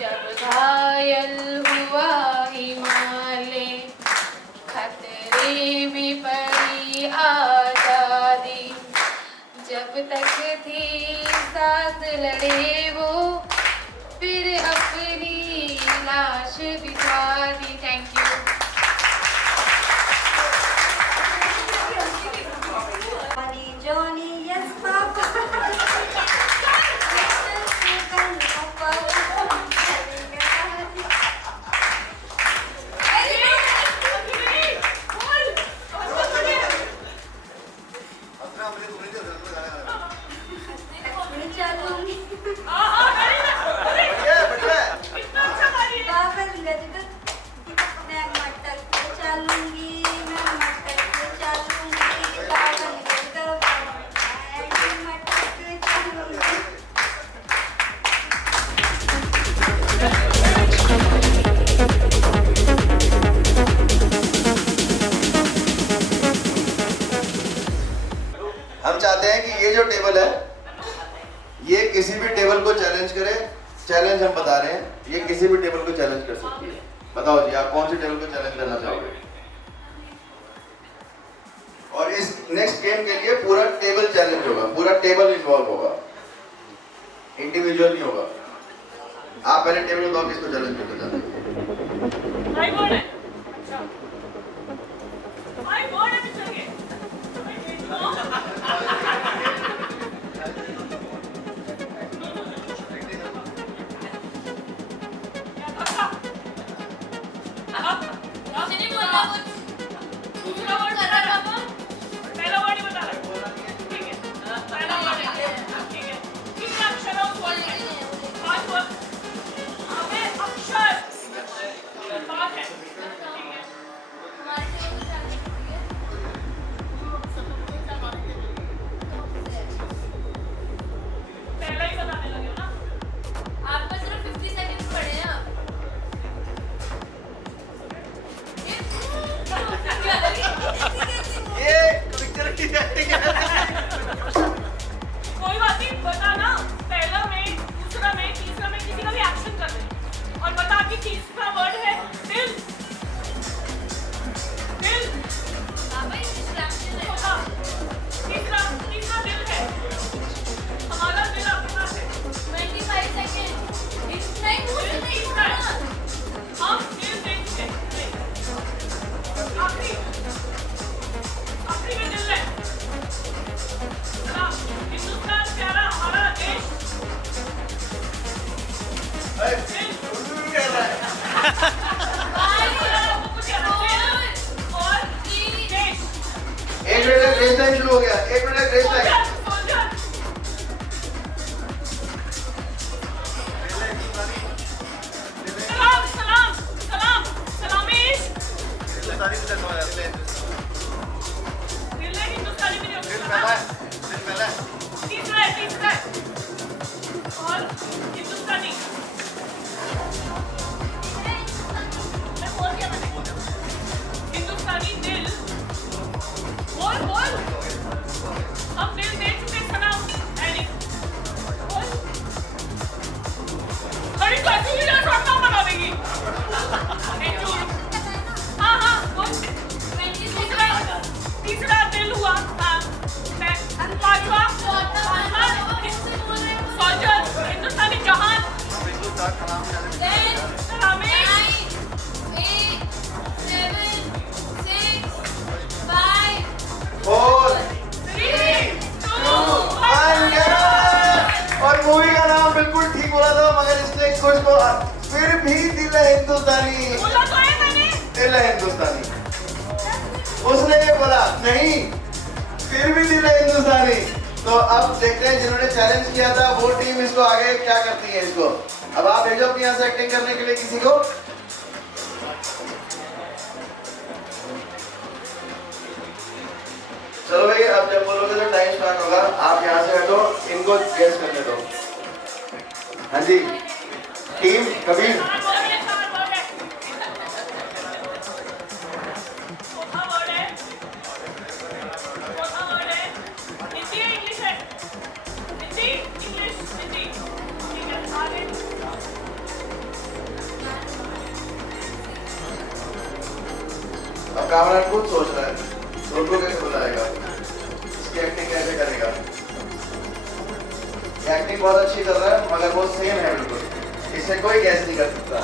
जब घायल हुआ हिमालय, खतरे में पड़ी आजादी, जब तक थी सांस लड़े वो फिर अपनी लाश बिछा दी। Thank you. Johnny, yes, Papa. हम चाहते हैं कि ये जो टेबल है ये किसी भी टेबल को चैलेंज करे। चैलेंज हम बता रहे हैं, ये किसी भी टेबल को चैलेंज कर सकती है। बताओ जी आप कौन सी टेबल को चैलेंज करना चाहोगे? और इस नेक्स्ट गेम के लिए पूरा टेबल चैलेंज होगा, पूरा टेबल इन्वॉल्व होगा, इंडिविजुअल नहीं होगा। आप पहले टेबल बताओ किसको चैलेंज करना चाहते हो? भाई कौन है? भाई कौन है पिक्चर के? पहला वर्ड ही बता रहा है, ठीक है? पहला वर्ड ठीक है। कर रहा है। और एक मिनट का ग्रेस टाइम शुरू हो गया। एक मिनट का ग्रेस टाइम। सलाम सलाम सलाम सलामीश। हिंदुस्तानी में नहीं होता। तीसरा है और हिंदुस्तानी। मैं बोल दिया मैंने। हिंदुस्तानी दिल। बोल हम दिल देख चुके सलाम एनी। बोल खड़ी कैसी भी ना शॉर्ट नाम बना देगी। हाँ बोल। तीसरा दिल हुआ। हाँ पांचवा सोल्जर हिंदुस्तानी जहान। सलामीश। 4 3 2 1 और मूवी का नाम बिल्कुल ठीक बोला था मगर इसने कुछ को फिर भी दिल है हिंदुस्तानी। बोला तो है मैंने। दिल है हिंदुस्तानी। उसने ये बोला नहीं फिर भी दिल है हिंदुस्तानी। तो अब देखते हैं जिन्होंने चैलेंज किया था वो टीम इसको आगे क्या करती है इसको। अब आप भेजो अपनी यहाँ से एक्टिंग करने के लिए किसी को। चलो भाई अब जब बोलोगे तो टाइम स्टार्ट होगा। आप यहाँ से हटो इनको गेस करने दो। हाँ जी टीम कबीर। अब कामरान खुद सोच रहा है रोको कैसे बुलाएगा, इसकी एक्टिंग कैसे करेगा। एक्टिंग बहुत अच्छी कर रहा है मगर वो सेम है बिल्कुल, इसे कोई गैस नहीं कर सकता।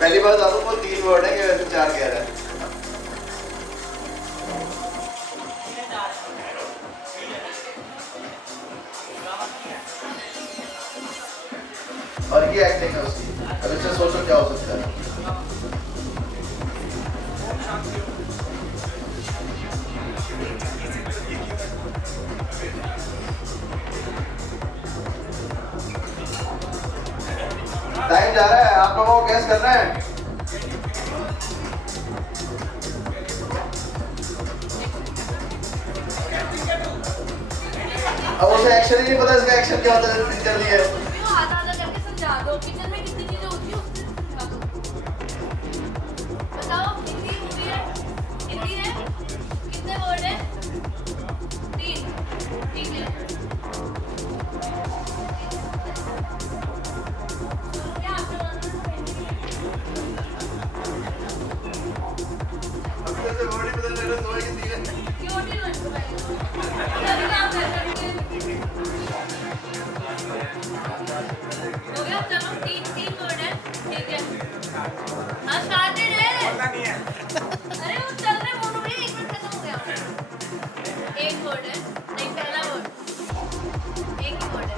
पहली बात आपको वो 3 वर्ड है कि वैसे 4 कह रहा है। और ये एक्टिंग है उसकी। अब इससे सोचो क्या हो सकता है। टाइम जा रहा है, आप लोगों को गैस करना है। अब उसे एक्शन ही नहीं पता, इसका एक्शन क्या होता है कर दिया है। आधा करके समझा दो किचन में कितनी चीजें होती है उससे समझा दो। बताओ हिंदी मूवी है, हिंदी है, कितने वर्ड है? 3। ठीक है क्या आप लोग अभी ऐसे वर्ड ही बदल रहे हो, 2 ही 3 है। क्यों नहीं लग रहा है सभी काम कर करके हो गया। चलो 3 वर्ड है ठीक है। हाँ स्टार्टेड है। अरे वो चल रहे मोनो भी 1 मिनट खत्म हो गया। 1 वर्ड है नहीं, पहला वर्ड 1 ही वर्ड है।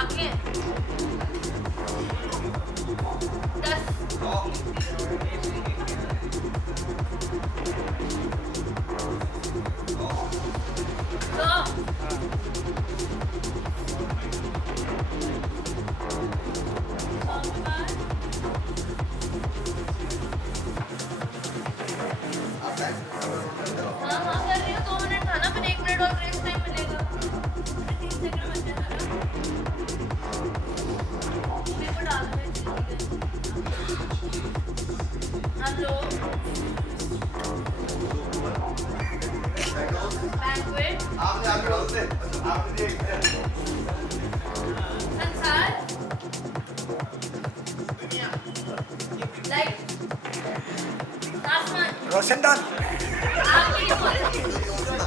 आगे 10 हाँ कर रही हूँ। 2 मिनट था ना, फिर 1 मिनट और ब्रेक टाइम मिलेगा। 30 सेकंड बच जाएगा। मेरे को डाल दो। हेलो बैंक्वेट आपने आगे बोलते आपने संसार लाइट आसमान रोशनदान आगे सूरज।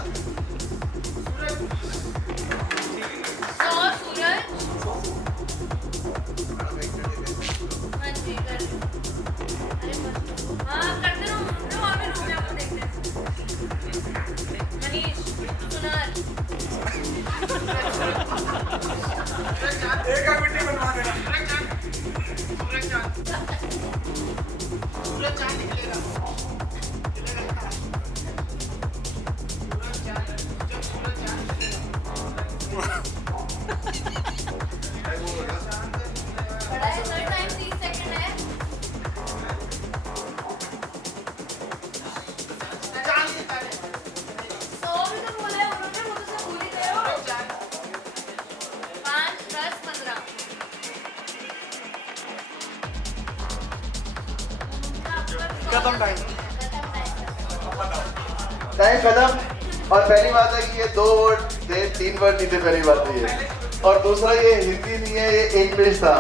हाँ जी कर रही हूँ। अरे हाँ करते रहो और भी रुक जाओ देखते हैं। मनीष सुनार एक का मिट्टी बनवा देना। बड़ा है, थर्ड टाइम 30 सेकंड है। सौ भी तो बोला है उन्होंने, वो तो सब भूल ही गए हो। 5, 10, 15। खत्म टाइम। टाइम खत्म। और पहली बात है कि ये 2 वर्ड थे, 3 वर्ड नहीं थे, पहली बात तो ये। और दूसरा ये हिंदी नहीं है, ये इंग्लिश था,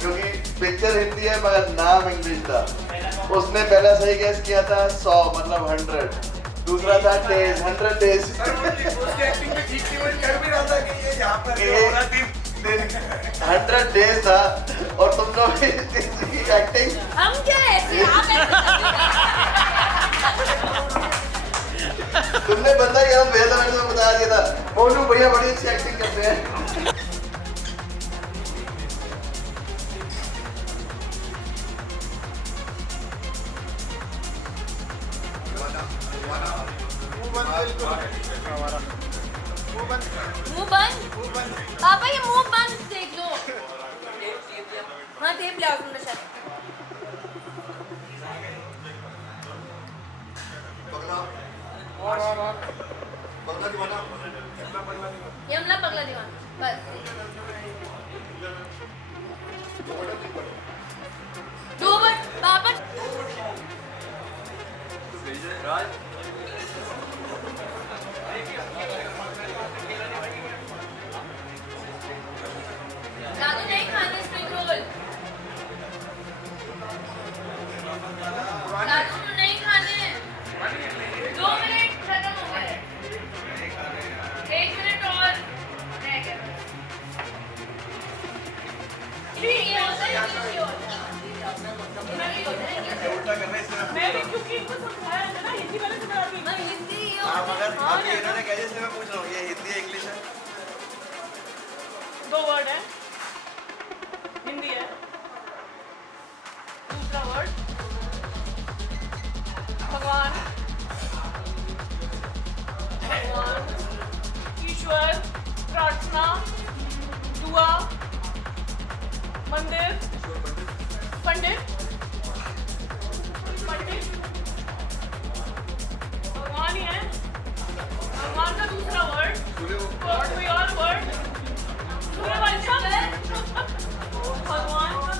क्योंकि पिक्चर हिंदी है मगर नाम इंग्लिश था। उसने पहला सही गैस किया था 100 मतलब 100। दूसरा था डेज, 100 डेज। उसकी एक्टिंग में ठीक थी, वो कर भी रहा था कि ये यहाँ पर ये हो रहा दिन 100 डेज था। और तुम लोग इसकी एक्टिंग हम क्या ऐसे आप तुमने बंदा क्या भेजा, मैंने तुम्हें बता दिया था मोनू भैया बड़ी अच्छी एक्टिंग करते हैं। मुंह बंद। पापा ये मुंह बंद देख लो। हाँ टेप ले आओ तुमने शायद। यमला पगला दीवान बस। 2 वर्ड पापा। राज दादू नहीं खाने स्प्रिंग रोल। दादू नहीं खाने। 2 मिनट खत्म हो गए। 1 मिनट और रह गया। ये होता है, ये होता है। मैं भी क्योंकि इनको समझाया था ना हिंदी वाले से बराबरी। मैं हिंदी ये हाँ होता मगर है। अभी इन्होंने कहा इसलिए मैं पूछ रहा हूँ, ये हिंदी है इंग्लिश है? 2 वर्ड है, हिंदी है। दूसरा वर्ड भगवान, भगवान, ईश्वर, प्रार्थना, दुआ, मंदिर, पंडित, पंडित, भगवान ही है। भगवान का दूसरा वर्ड, कोई और वर्ड, सूर्यवंशम है। भगवान का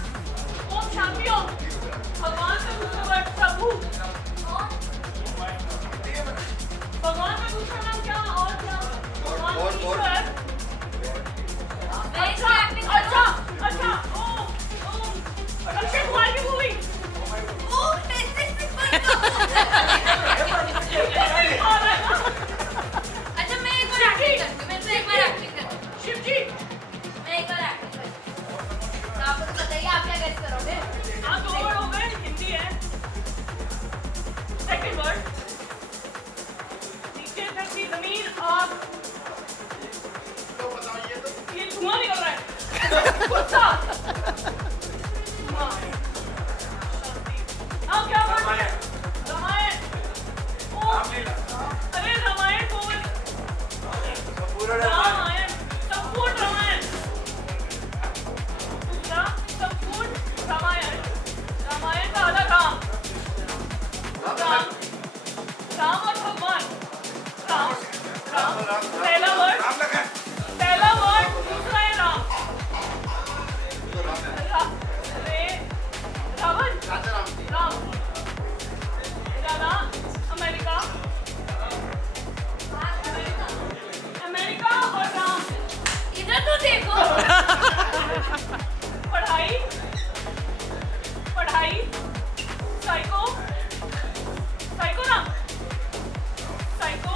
ओम शांति ओम। भगवान का दूसरा वर्ड प्रभु। भगवान का दूसरा नाम क्या और क्या? भगवान ईश्वर। अच्छा अच्छा अच्छा ओम अक्षय कुमार की मूवी। अच्छा मैं एक बार एक्टिंग करती हूँ। मैं तो एक बार एक्टिंग करती हूँ। शिव जी। मैं एक बार एक्टिंग करती हूँ। तो आप बताइए आप क्या गेस करोगे? हाँ 2 वर्ड हो गए, हिंदी है। सेकंड वर्ड नीचे धरती जमीन आग। ये धुआं निकल रहा है। गुस्सा। धुआं। शांति। हाँ क्या वर्ड? रामायण। ओम। अरे रामायण बोल। रामायण। संपूर्ण रामायण। दूसरा संपूर्ण रामायण। रामायण का आधा राम। राम। राम और भगवान। राम। राम। पहला वर्ड। पहला वर्ड दूसरा है राम। रावण। राम। राधा। अमेरिका। अमेरिका और राम। इधर तो देखो। पढ़ाई। पढ़ाई। साइको। साइको नाम। साइको।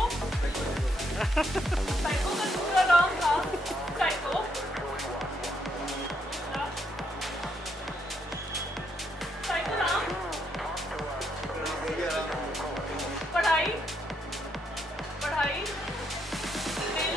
साइको का दूसरा नाम था साइको। साइको नाम। पढ़ाई। पढ़ाई। दिल।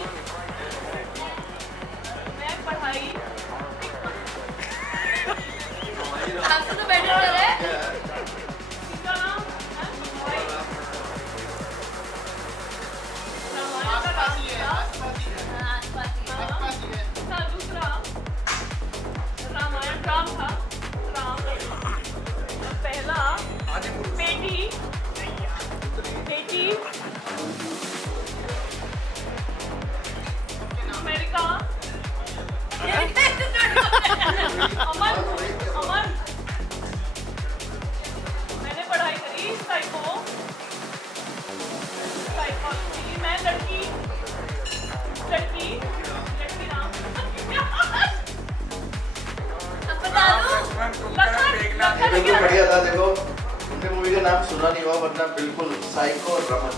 नाम सुना नहीं हुआ वरना बिल्कुल साइको रमन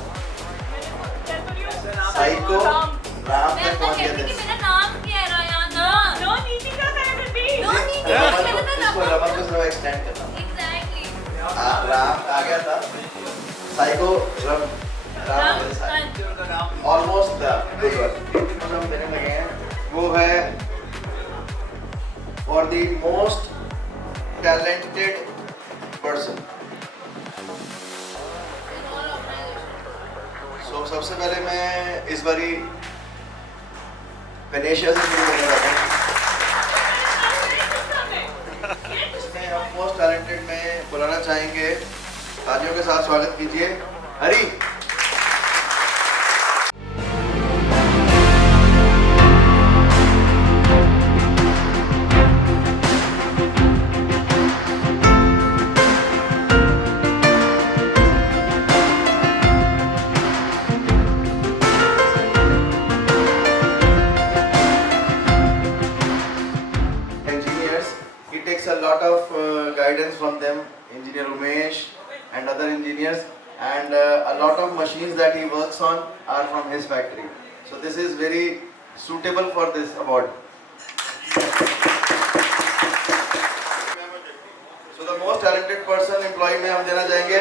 कह तो रही हूँ, साइको राम। राम मैं तक तो पहुंच कहती गए कि थे मेरा नाम क्या है रायाना नो नीतिका कह रही थी। नो नीति रमन मैंने को तो इसको रमन को थोड़ा एक्सटेंड करना एग्जैक्टली राम आ गया था साइको रम राम ऑलमोस्ट मतलब देने लगे हैं वो है for the most talented person so सबसे पहले मैं इस बारी वेनेशिया से शुरू करने वाला हूँ इसमें हम मोस्ट टैलेंटेड में बुलाना चाहेंगे तालियों के साथ स्वागत कीजिए हरी engineers. He takes a lot of guidance from them, Engineer Umesh and other engineers, and a lot of machines that he works on are from his factory. So this is very suitable for this award. So the most talented person employee में हम देना चाहेंगे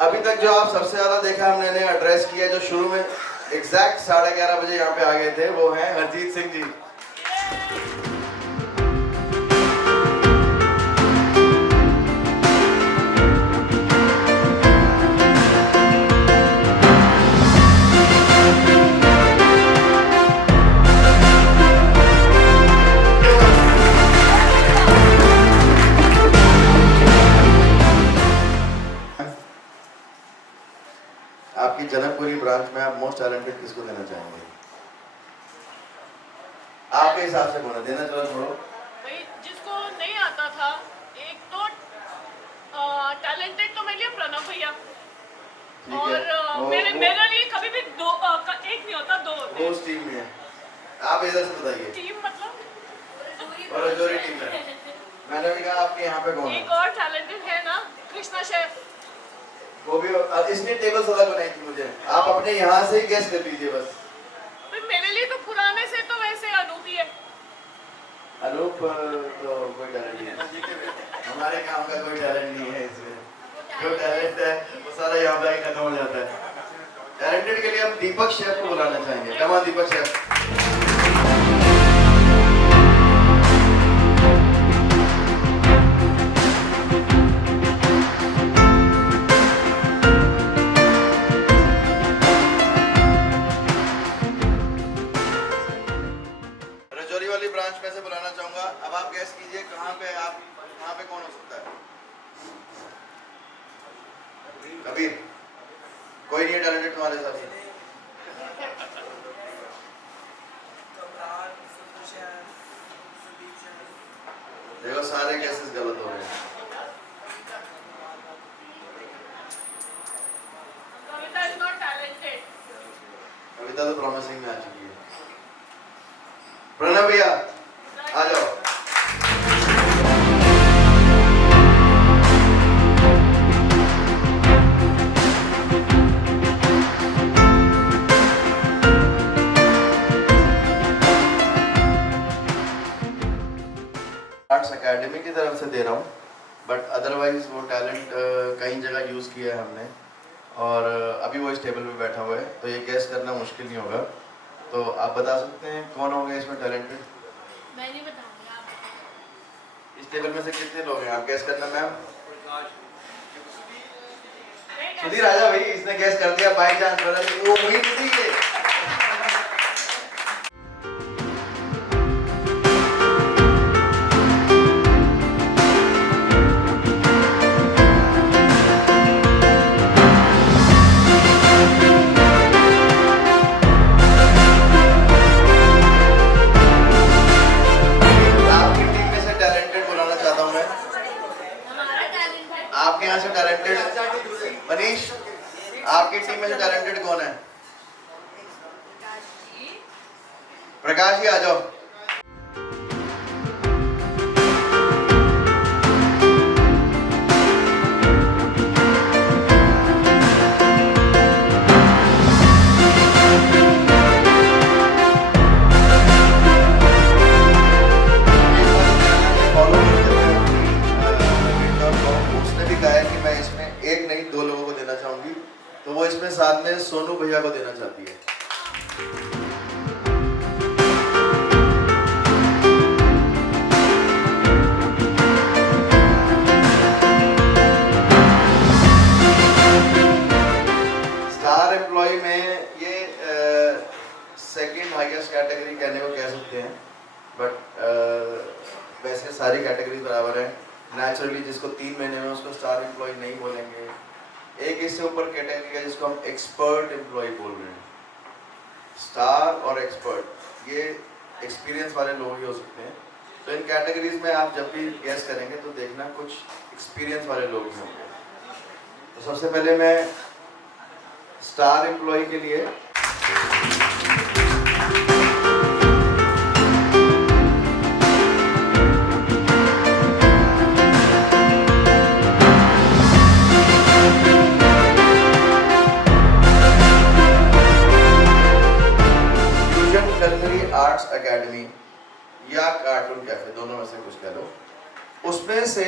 अभी तक जो आप सबसे ज़्यादा देखा हमने एड्रेस किया जो शुरू में एग्जैक्ट 11:30 बजे यहाँ पे आ गए थे वो हैं हरजीत सिंह जी आपकी जनकपुरी ब्रांच में आप मोस्ट टैलेंटेड किसको देना चाहेंगे आपके हिसाब से कौन है देना चलो छोड़ो भाई जिसको नहीं आता था एक तो टैलेंटेड तो मेरे लिए प्रणव भैया ठीक है और मेरे लिए कभी भी एक नहीं होता दो होते वो उस टीम में है आप इधर से बताइए टीम मतलब और रजौरी टीम है मैंने भी कहा आपके यहाँ पे कौन है एक और टैलेंटेड है ना कृष्णा शेफ वो भी इसने टेबल सजा बनाई थी मुझे आप अपने यहाँ से ही गेस कर लीजिए बस भाई मेरे लिए तो पुराने से तो वैसे अनूप ही है अनूप तो कोई टैलेंट नहीं है हमारे काम का कोई टैलेंट नहीं है इसमें जो टैलेंट है वो सारा यहाँ पे खत्म हो जाता है टैलेंटेड के लिए हम दीपक शेफ को बुलाना चाहेंगे कमा दीपक शेफ रजौरी वाली ब्रांच में से बुलाना चाहूंगा अब आप गैस कीजिए कहाँ पे कौन हो सकता है कबीर कोई नहीं है टैलेंटेड तुम्हारे हिसाब से देखो सारे केसेस गलत हो रहे हैं कविता इज नॉट टैलेंटेड कविता तो प्रॉमिसिंग में आ चुकी है प्रणव भैया आ जाओ आर्ट्स एकेडमी की तरफ से दे रहा हूँ बट अदरवाइज वो टैलेंट कई जगह यूज़ किया है हमने और अभी वो इस टेबल पे बैठा हुआ है तो ये गैस करना मुश्किल नहीं होगा तो आप बता सकते हैं कौन होंगे इसमें टैलेंटेड मैं नहीं बताऊंगी आप बताओ। इस टेबल में से कितने लोग हैं आप गैस करना मैम सुधीर राजा भाई इसने गैस कर दिया बाई चांस वो वही नहीं है आपके यहाँ से टैलेंटेड मनीष आपकी टीम में से टैलेंटेड कौन है प्रकाश जी आ जाओ साथ में सोनू भैया को देना चाहती है। स्टार एम्प्लॉय में ये सेकंड हाईएस्ट कैटेगरी कहने को कह सकते हैं, बट वैसे सारी कैटेगरी बराबर है। नेचुरली जिसको 3 महीने में उसको स्टार एम्प्लॉय नहीं बोलेंगे। एक इससे ऊपर कैटेगरी है जिसको हम एक्सपर्ट एम्प्लॉय बोल रहे हैं। स्टार और एक्सपर्ट ये एक्सपीरियंस वाले लोग ही हो सकते हैं। तो इन कैटेगरीज में आप जब भी गेस करेंगे तो देखना कुछ एक्सपीरियंस वाले लोग ही होंगे। तो सबसे पहले मैं स्टार एम्प्लॉय के लिए फ्यूजन आर्ट्स एकेडमी या कार्टून कैफे, दोनों में से कुछ कह लो, उसमें से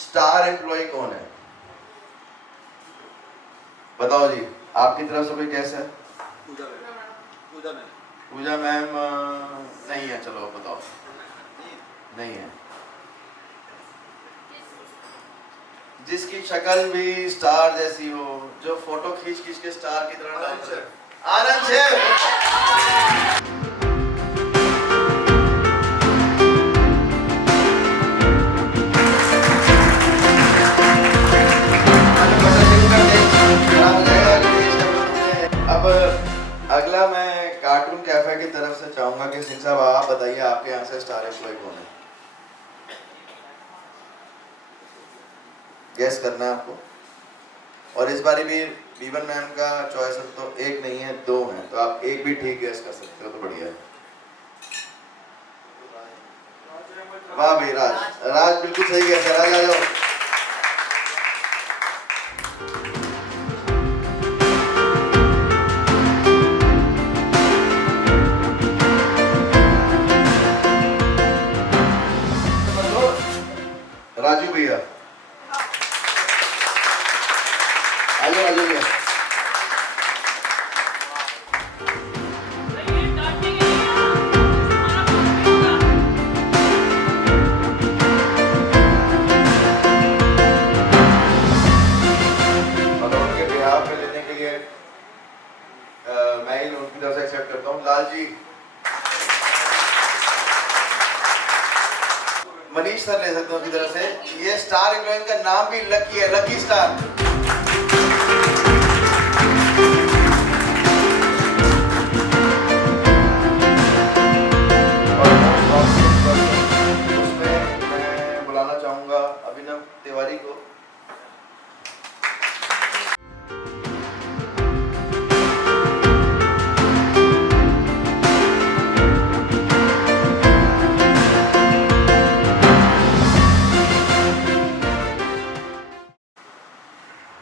स्टार एम्प्लॉय कौन है? बताओ जी, आपकी तरफ से कोई गैस है? पूजा मैम नहीं है। चलो बताओ। नहीं है। जिसकी शक्ल भी स्टार जैसी हो, जो फोटो खींच खींच के स्टार की तरह। आनंद शेर। अब अगला मैं कार्टून कैफे की तरफ से चाहूंगा कि सिंह साहब आप बताइए आपके यहाँ से स्टार एम्प्लॉय कौन है? गैस करना है आपको। और इस बारी भी बीवन मैम का चॉइस तो एक नहीं है, 2 है, तो आप एक भी ठीक गैस कर सकते हो, तो बढ़िया है। वाह भाई राज, राज बिल्कुल सही गैस है। राज आ जाओ। राजू भैया आइए। राजू भैया और उनके बिहाफ में लेने के लिए मैं ही उनकी तरफ से एक्सेप्ट करता हूँ। लाल जी, मनीष सर ले सकते हो उनकी तरफ से। ये स्टार एम्प्लॉय का नाम भी लकी है, लकी स्टार। उसमें मैं बुलाना चाहूंगा अभिनव तिवारी को।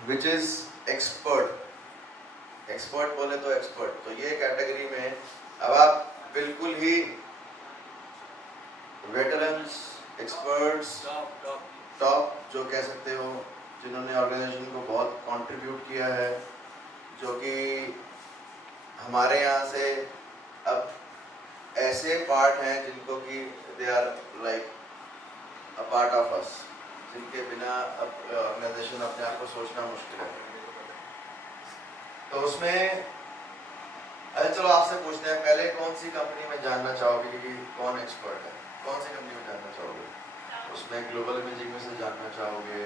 Which is expert. एक्सपर्ट बोले तो एक्सपर्ट, तो ये कैटेगरी में अब आप बिल्कुल ही वेटरन्स, एक्सपर्ट्स, टॉप जो कह सकते हो, जिन्होंने ऑर्गेनाइजेशन को बहुत कंट्रीब्यूट किया है, जो कि हमारे यहाँ से अब ऐसे पार्ट हैं जिनको कि they are like a part of us, जिनके बिना अब ऑर्गेनाइजेशन अपने आप को सोचना मुश्किल है। तो उसमें चलो आपसे पूछते हैं, पहले कौन सी कंपनी में जानना चाहोगे कि कौन एक्सपर्ट है? कौन सी कंपनी में जानना चाहोगे? उसमें ग्लोबल इमेजिंग में से जानना चाहोगे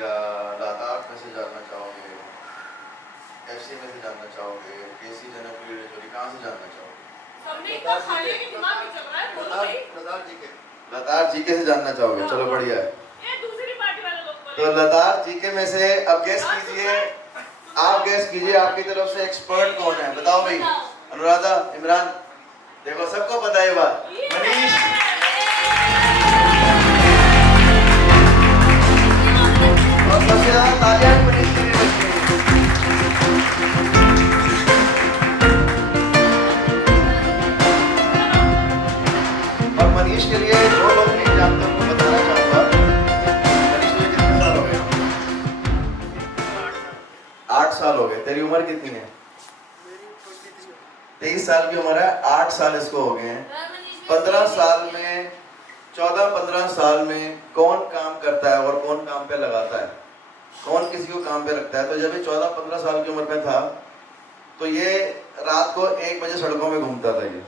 या लद्दाख में से जानना चाहोगे, एफसी में से जानना चाहोगे, केसी जनकपुरी रेजोरी, कहाँ से जानना चाहोगे? सबने इतना खाली दिमाग में चल रहा है, बोलो भाई। लद्दाख जीके से जानना चाहोगे? चलो बढ़िया है। ये दूसरी पार्टी वाले लोग बोले। तो लद्दाख जीके में से अब गैस कीजिए, आप गैस कीजिए आपकी तरफ से एक्सपर्ट कौन है? बताओ भाई। अनुराधा, इमरान, देखो सबको पता है बात। मनीष, और सबसे ज्यादा तालियां मनीष के लिए बजती हैं। और मनीष के लिए जो लोग नहीं जानते उनको बताना चाहूंगा, मनीष मुझे कितने साल हो गए? 8 साल हो गए। तेरी उम्र कितनी है? 23 साल की उम्र है, 8 साल इसको हो गए हैं। 15 साल में 14-15 साल में कौन काम करता है और कौन काम पे लगाता है, कौन किसी को काम पे रखता है? तो जब ये 14-15 साल की उम्र में था तो ये रात को 1 बजे सड़कों में घूमता था। ये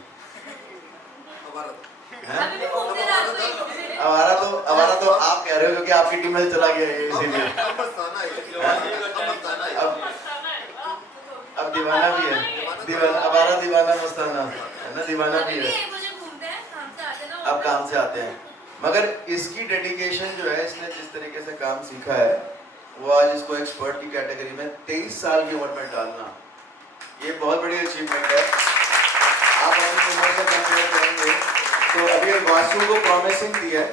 हमारा तो आप कह रहे हो क्योंकि आपकी टीम में चला गया है इसीलिए। अब दीवाना भी है, हमारा दीवाना मस्ताना है ना, दीवाना भी है। अब काम से आते हैं, मगर इसकी डेडिकेशन जो है, इसने जिस तरीके से काम सीखा है वो आज इसको एक्सपर्ट की कैटेगरी में 23 साल की उम्र में डालना, ये बहुत बड़ी अचीवमेंट है। आप अपनी उम्र से कंपेयर करेंगे तो अभी वासु को प्रॉमिसिंग दिया है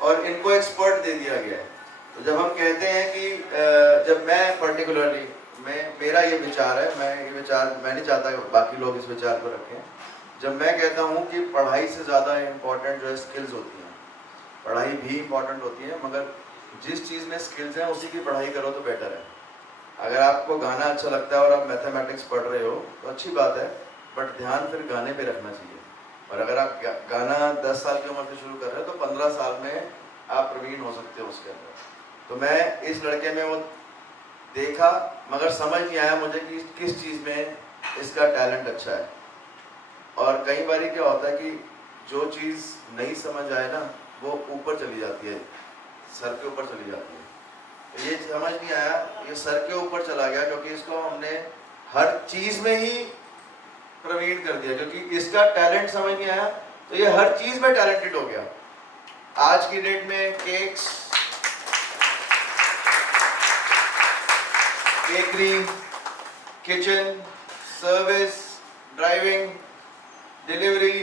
और इनको एक्सपर्ट दे दिया गया है। तो जब हम कहते हैं कि जब मैं पर्टिकुलरली मेरा ये विचार है, मैं नहीं चाहता कि बाकी लोग इस विचार को रखें। जब मैं कहता हूँ कि पढ़ाई से ज़्यादा इम्पोर्टेंट जो है स्किल्स होती हैं, पढ़ाई भी इम्पोर्टेंट होती है मगर जिस चीज़ में स्किल्स हैं उसी की पढ़ाई करो तो बेटर है। अगर आपको गाना अच्छा लगता है और आप मैथमेटिक्स पढ़ रहे हो तो अच्छी बात है, बट ध्यान फिर गाने पे रखना चाहिए। और अगर आप गाना 10 साल की उम्र से शुरू कर रहे हो तो 15 साल में आप प्रवीण हो सकते हो उसके अंदर। तो मैं इस लड़के में वो देखा मगर समझ नहीं आया मुझे कि किस चीज़ में इसका टैलेंट अच्छा है। और कई बार क्या होता है कि जो चीज़ नहीं समझ आए ना वो ऊपर चली जाती है, सर के ऊपर चली जाती है। तो ये समझ नहीं आया, ये सर के ऊपर चला गया क्योंकि इसको हमने हर चीज़ में ही प्रवीण कर दिया, क्योंकि इसका टैलेंट समझ नहीं आया तो ये हर चीज़ में टैलेंटेड हो गया। आज की डेट में cakes, bakery, kitchen, service, driving, delivery,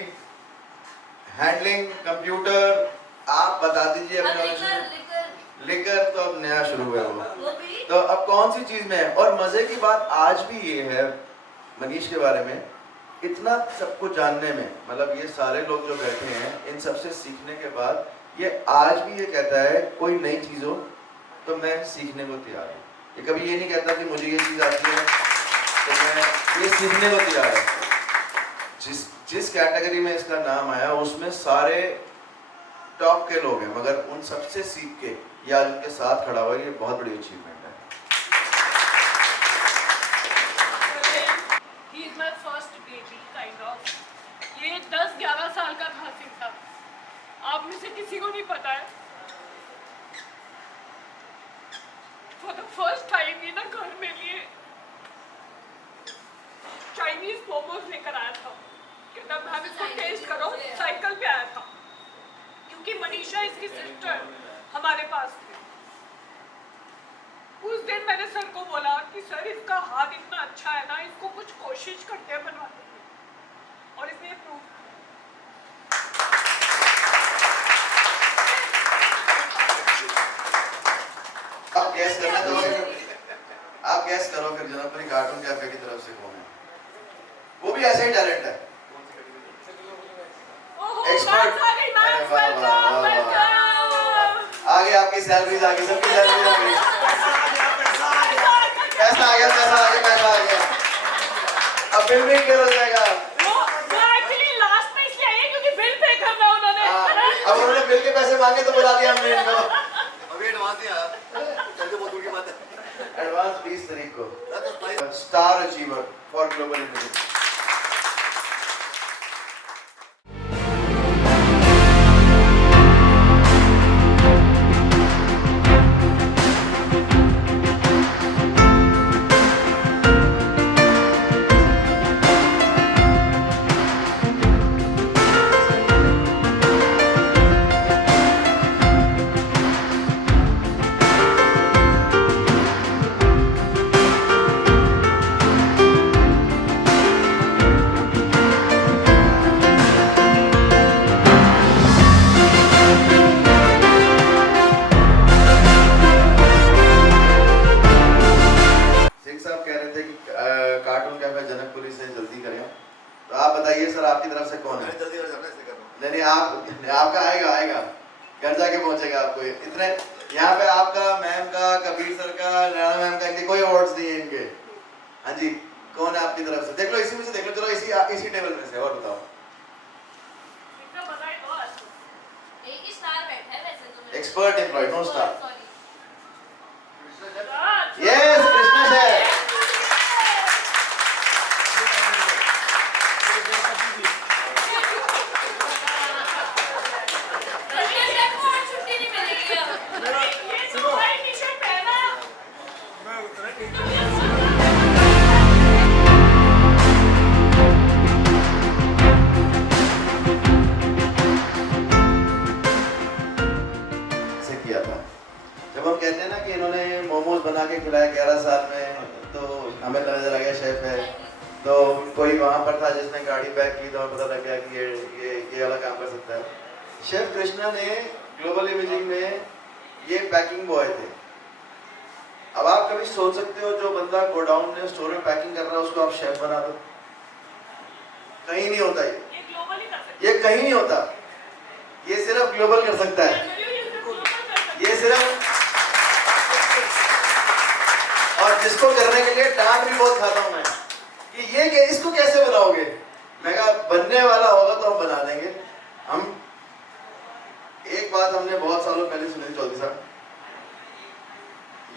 handling, computer, आप बता दीजिए अपने। लिकर तो अब नया शुरू हुआ वो, तो अब कौन सी चीज में है? और मजे की बात आज भी ये है मनीष के बारे में, इतना सब कुछ जानने में, मतलब ये सारे लोग जो बैठे हैं इन सबसे सीखने के बाद ये आज भी ये कहता है कोई नई चीज हो तो मैं सीखने को तैयार हूँ। ये कभी ये नहीं कहता कि मुझे ये चीज आती है तो मैं ये सीखने को तैयार है। जिस कैटेगरी में इसका नाम आया उसमें सारे टॉप के लोग हैं मगर उन सबसे सीख के ये आज उनके साथ खड़ा हुआ है, ये बहुत बड़ी अचीवमेंट है। He is my first baby, kind of. ये 10-11 साल का था सिंह। आप में से किसी को नहीं पता है, for the first time ये ना घर में लिए चाइनीज मोमोज लेकर आया था कि तब मैम इसको टेस्ट करो। साइकिल पे आया था क्योंकि मनीषा इसकी सिस्टर हमारे पास थे। उस दिन मैंने सर को बोला कि सर इसका हाथ इतना अच्छा है ना, इसको कुछ कोशिश करते हैं बनवाने की, और इसने प्रूव। आप गैस करना तो आप गैस करो फिर जनकपुरी कार्टून कैफे की तरफ से कौन है? वो भी ऐसे ही टैलेंट है, एक्सपर्ट। आगे आपकी सैलरीज आ गई, सबकी सैलरी आ गई, पैसा आ गया, पैसा आ गया, पैसा आ गया। अब बिल भी क्लियर हो जाएगा। वो एक्चुअली लास्ट में इसलिए आई क्योंकि बिल पे करना उन्होंने। अब उन्होंने बिल के पैसे मांगे तो बुला दिया हमने इनको। अभी एडवांस दिया, चलिए बहुत दूर की बात है। एडवांस 20 तारीख को star achiever for global India. Cartoon cafe Janakpuri से जल्दी करें। तो आप बताइए सर, आपकी तरफ से कौन है? जल्दी कर जाना, इसलिए कर रहा हूं। नहीं आपका आएगा घर जाके पहुंचेगा आपको। इतने यहाँ पे आपका, मैम का, कबीर सर का, नैना मैम का, इनके कोई अवार्ड्स नहीं है इनके। हाँ जी, कौन है आपकी तरफ से? देख लो इसी में से देख लो, चलो इसी टेबल में से। और बताओ, इतना पता है तो आज एक ही स्टार बैठा है वैसे तो मेरे expert employ, no star. Sorry yes, Krishna sir. छुट्टी नहीं मिलेगी अब ये जो व्हाइट टी-शर्ट पहना से किया था। जब हम कहते हैं ना कि इन्होंने मोमोज बना के खिलाया 11 साल में, तो हमें नजर आ गया शेफ है। तो कोई वहाँ पर था जिसने गाड़ी बैक की, तो हमें पता लग गया कि ये वाला काम कर सकता है। शेफ कृष्णा ने ग्लोबल इमेजिंग में ये पैकिंग बॉय थे। अब आप कभी सोच सकते हो जो बंदा गोडाउन में स्टोर में पैकिंग कर रहा है उसको आप शेफ बना दो? कहीं नहीं होता ये ग्लोबल ही कर सकते ये कहीं नहीं होता। ये सिर्फ ग्लोबल कर सकता है। ये सिर्फ, और जिसको करने के लिए डांट भी बहुत खाता हूं मैं कि ये इसको कैसे बनाओगे। मैं कहा बनने वाला होगा तो हम बना देंगे। हम एक बात हमने बहुत सालों पहले सुनी थी चौधरी साहब,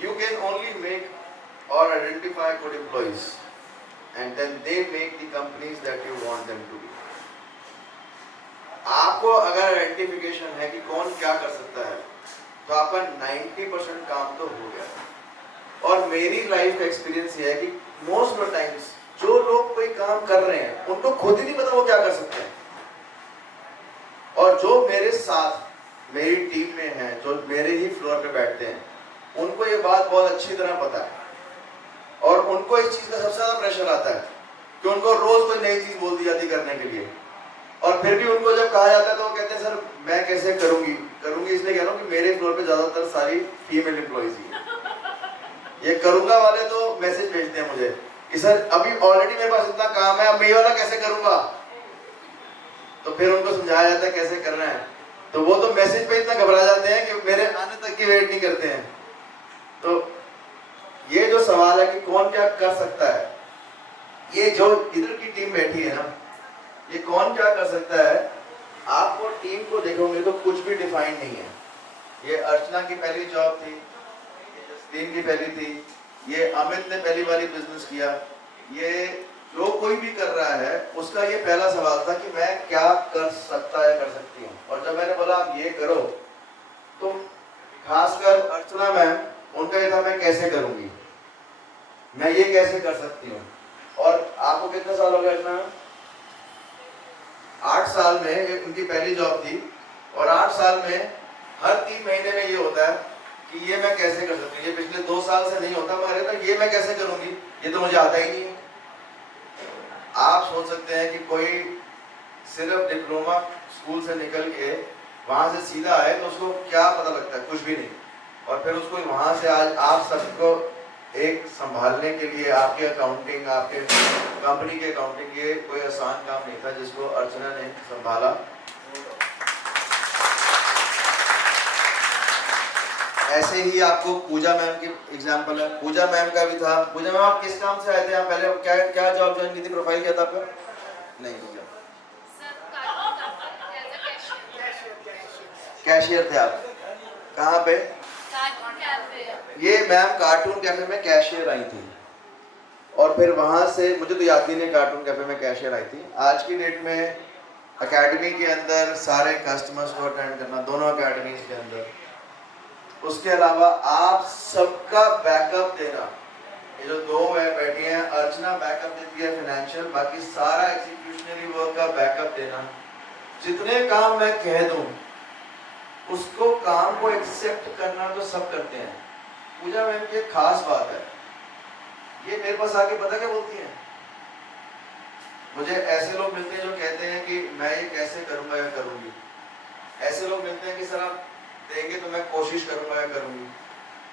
you can only make or identify good employees and then they make the companies that you want them to be. आपको अगर आइडेंटिफिकेशन है कि कौन क्या कर सकता है तो आपका 90% काम तो हो गया। और मेरी लाइफ का एक्सपीरियंस ये है कि मोस्ट ऑफ टाइम्स जो लोग कोई काम कर रहे हैं उनको खुद ही नहीं पता वो क्या कर सकते हैं। और जो मेरे साथ मेरी टीम में हैं, जो मेरे ही फ्लोर पे बैठते हैं, उनको ये बात बहुत अच्छी तरह पता है। और उनको इस चीज का सबसे ज्यादा प्रेशर आता है कि उनको रोज कोई नई चीज बोल दी जाती करने के लिए। और फिर भी उनको जब कहा जाता है तो वो कहते हैं सर मैं कैसे करूंगी इसलिए कह रहा हूँ कि मेरे फ्लोर पे ज्यादातर सारी फीमेल एम्प्लॉइज ही। ये करूंगा वाले तो मैसेज भेजते हैं मुझे कि सर अभी ऑलरेडी मेरे पास इतना काम है, अब मैं ये वाला कैसे करूंगा। तो फिर उनको समझाया जाता है कैसे करना है, तो वो तो मैसेज पे इतना घबरा जाते हैं कि मेरे आने तक की वेट नहीं करते हैं। तो ये जो सवाल है कि कौन क्या कर सकता है, ये जो इधर की टीम बैठी है ना, ये कौन क्या कर सकता है, आपको टीम को देखोगे तो कुछ भी डिफाइन नहीं है। ये अर्चना की पहली जॉब थी, जसलीन की पहली थी, ये अमित ने पहली बारी बिजनेस किया। ये जो कोई भी कर रहा है उसका ये पहला सवाल था कि मैं क्या कर सकता है, कर सकती हूँ। और जब मैंने बोला आप ये करो, तो खासकर अर्चना मैम, उनका ये था मैं कैसे करूंगी, मैं ये कैसे कर सकती हूँ। और आपको कितने साल हो गए अर्चना? 8 साल में उनकी पहली जॉब थी। और 8 साल में हर 3 महीने में ये होता है कि ये मैं कैसे कर सकती हूँ। ये पिछले 2 साल से नहीं होता, मगर तो ये मैं कैसे करूंगी, ये तो मुझे आता ही नहीं है। आप सोच सकते हैं कि कोई सिर्फ डिप्लोमा स्कूल से निकल के वहां से सीधा आए तो उसको क्या पता लगता है, कुछ भी नहीं। और फिर उसको वहां से आज आप सबको एक संभालने के लिए, आपके अकाउंटिंग, आपके कंपनी के अकाउंटिंग, ये कोई आसान काम नहीं था जिसको अर्चना ने संभाला। ऐसे ही आपको पूजा मैम की एग्जांपल है, पूजा मैम का भी था। पूजा मैम आप किस काम से आए थे? आप पहले क्या जॉब ज्वाइन की थी, प्रोफाइल क्या था आपका? नहीं पूजा, कैशियर थे आप। कहाँ पे? ये मैम कार्टून कैफे में कैशियर आई थी। और फिर वहां से मुझे तो याद नहीं, कार्टून कैफे में कैशियर आई थी। आज की डेट में एकेडमी के अंदर सारे कस्टमर्स को अटेंड करना, दोनों एकेडमीज के अंदर, उसके अलावा आप सबका बैकअप देना। ये जो 2 बैठी हैं, अर्चना बैकअप देती है फाइनेंशियल, बाकी सारा एग्जीक्यूशनरी वर्क का बैकअप देना। जितने काम मैं कह दूं उसको काम को एक्सेप्ट करना तो सब करते हैं। पूजा मैम की एक खास बात है, ये मेरे पास आके पता क्या बोलती हैं, मुझे ऐसे लोग मिलते हैं जो कहते हैं कि मैं ये कैसे करूंगा या करूंगी। ऐसे लोग मिलते हैं कि सर आप देंगे तो मैं कोशिश करूंगा या करूंगी।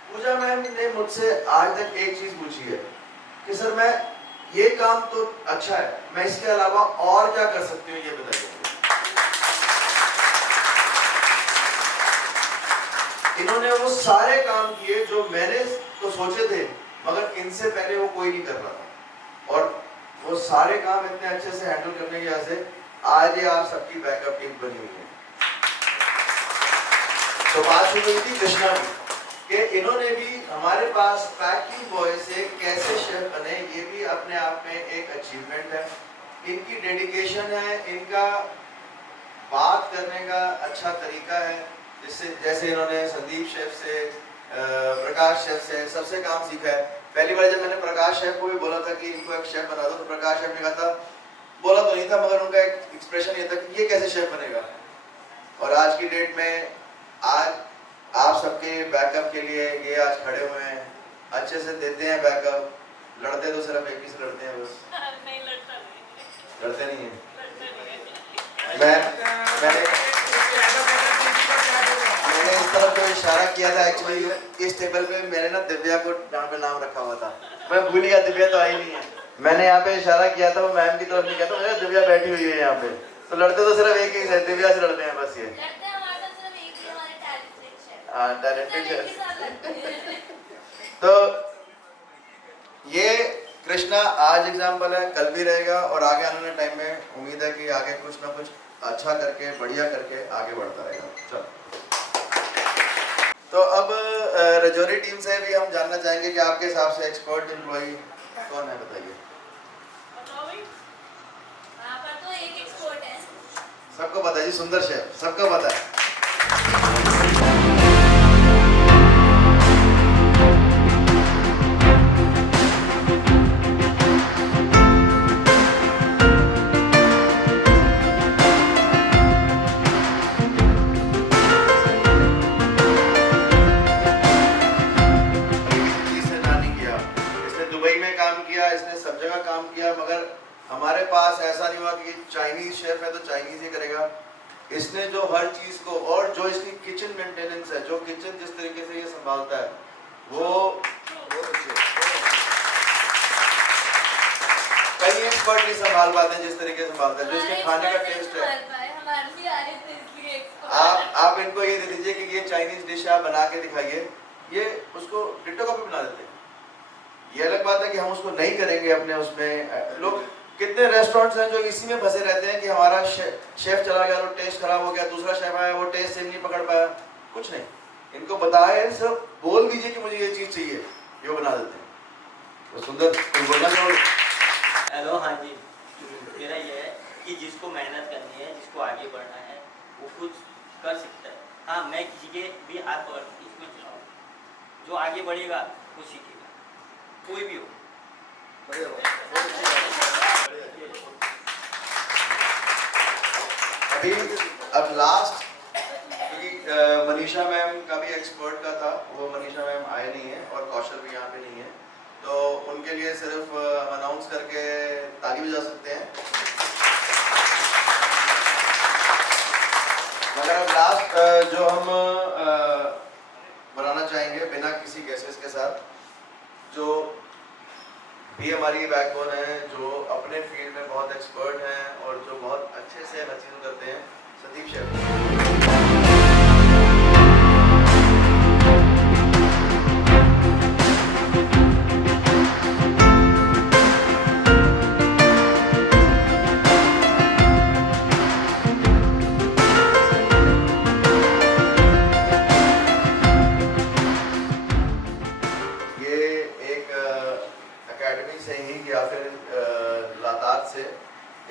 पूजा मैम ने मुझसे आज तक एक चीज पूछी है कि सर मैं ये काम तो अच्छा है, मैं इसके अलावा और क्या कर सकती हूँ, ये बताइए। इन्होंने वो सारे काम किए जो मैंने तो सोचे थे, मगर इनसे पहले वो कोई नहीं कर रहा था। और वो सारे काम इतने अच्छे से हैंडल करने की वजह से आज ये आप सबकी बैकअप टीम बनी हुई है। तो बात शुरू हुई थी कृष्णा की कि इन्होंने भी हमारे पास पैकिंग बॉय से कैसे शेफ बने, ये भी अपने आप में एक अचीवमेंट है। इनकी डेडिकेशन है, इनका बात करने का अच्छा तरीका है, जिससे जैसे इन्होंने संदीप शेफ से, प्रकाश शेफ से सबसे काम सीखा है। पहली बार जब मैंने प्रकाश शेफ को भी बोला था कि इनको एक शेफ बना दो, तो प्रकाश शेफ ने कहा था, बोला तो नहीं था मगर उनका एक एक्सप्रेशन ये था कि ये कैसे शेफ बनेगा। और आज की डेट में आज आप सबके बैकअप के लिए ये आज खड़े हुए हैं, अच्छे से देते हैं बैकअप। लड़ते तो सिर्फ एक ही से लड़ते हैं बस, नहीं लड़ता नहीं, लड़ते नहीं है। मैंने इस तरफ जो इशारा किया था, एक्चुअली इस टेबल पे मैंने ना दिव्या को यहाँ पे नाम रखा हुआ था, मैं भूल गया, दिव्या तो आई नहीं है। मैंने यहाँ पे इशारा किया था, वो मैम की तरफ नहीं कहता, मुझे दिव्या बैठी हुई है यहाँ पे। तो लड़ते तो सिर्फ एक ही से, दिव्या से लड़ते हैं बस। ये लड़ते हैं हमारे साथ सिर्फ एक ही, हमारे टैलेंटेड हाँ, टैलेंटेड शेफ है। तो ये कृष्णा आज एग्जाम्पल है, कल भी रहेगा और आगे आने वाले टाइम में उम्मीद है कि आगे कुछ ना कुछ अच्छा करके, बढ़िया करके आगे बढ़ता रहेगा। चलो, तो अब रजौरी टीम से भी हम जानना चाहेंगे कि आपके हिसाब से एक्सपर्ट एम्प्लॉई कौन है, बताइए। बताओ भाई। वहाँ पर तो एक एक्सपर्ट है। सबको पता है जी, सुंदर शेफ, सबको पता है। इसने सब जगह काम किया, मगर हमारे पास ऐसा नहीं हुआ कि चाइनीज शेफ है तो चाइनीज ही करेगा। इसने जो हर चीज को, और जो इसकी किचन मेंटेनेंस है, जो किचन जिस तरीके से ये संभालता है, वो बहुत अच्छी है। कई एक्सपर्ट नहीं संभाल पाते हैं जिस तरीके से संभालता है, जो इसके खाने का टेस्ट है। आप इनको ये दे दीजिए कि ये चाइनीज डिश आप बना के दिखाइए, ये उसको डिट्टो कॉपी बना देते हैं। ये अलग बात है कि हम उसको नहीं करेंगे अपने उसमें। लोग कितने रेस्टोरेंट्स हैं जो इसी में फंसे रहते हैं कि हमारा शेफ चला गया तो टेस्ट खराब हो गया, दूसरा शेफ आया वो टेस्ट सेम नहीं पकड़ पाया। कुछ नहीं, इनको बताए, सिर्फ बोल दीजिए कि मुझे ये चीज चाहिए, ये बना देते हैं। तो सुंदर, तुम बोलना चाहोगे? हेलो, हाँ जी, मेरा ये है कि जिसको मेहनत करनी है, जिसको आगे बढ़ना है, वो कुछ कर सकता है। हाँ, मैं किसी के भी हाथ पकड़ इसमें चलाऊँ, जो आगे बढ़ेगा वो सीखेगा, कोई भी हो। अभी अब लास्ट, क्योंकि मनीषा मैम का भी एक्सपर्ट का था, वो मनीषा मैम आए नहीं है और कौशल भी यहाँ पे नहीं है, तो उनके लिए सिर्फ अनाउंस करके ताली बजा सकते हैं। मगर अब लास्ट जो हम बनाना चाहेंगे बिना किसी गेसेस के साथ, जो भी हमारी बैकबोन है, जो अपने फील्ड में बहुत एक्सपर्ट हैं और जो बहुत अच्छे से हर चीज़ करते हैं, संदीप शेफ।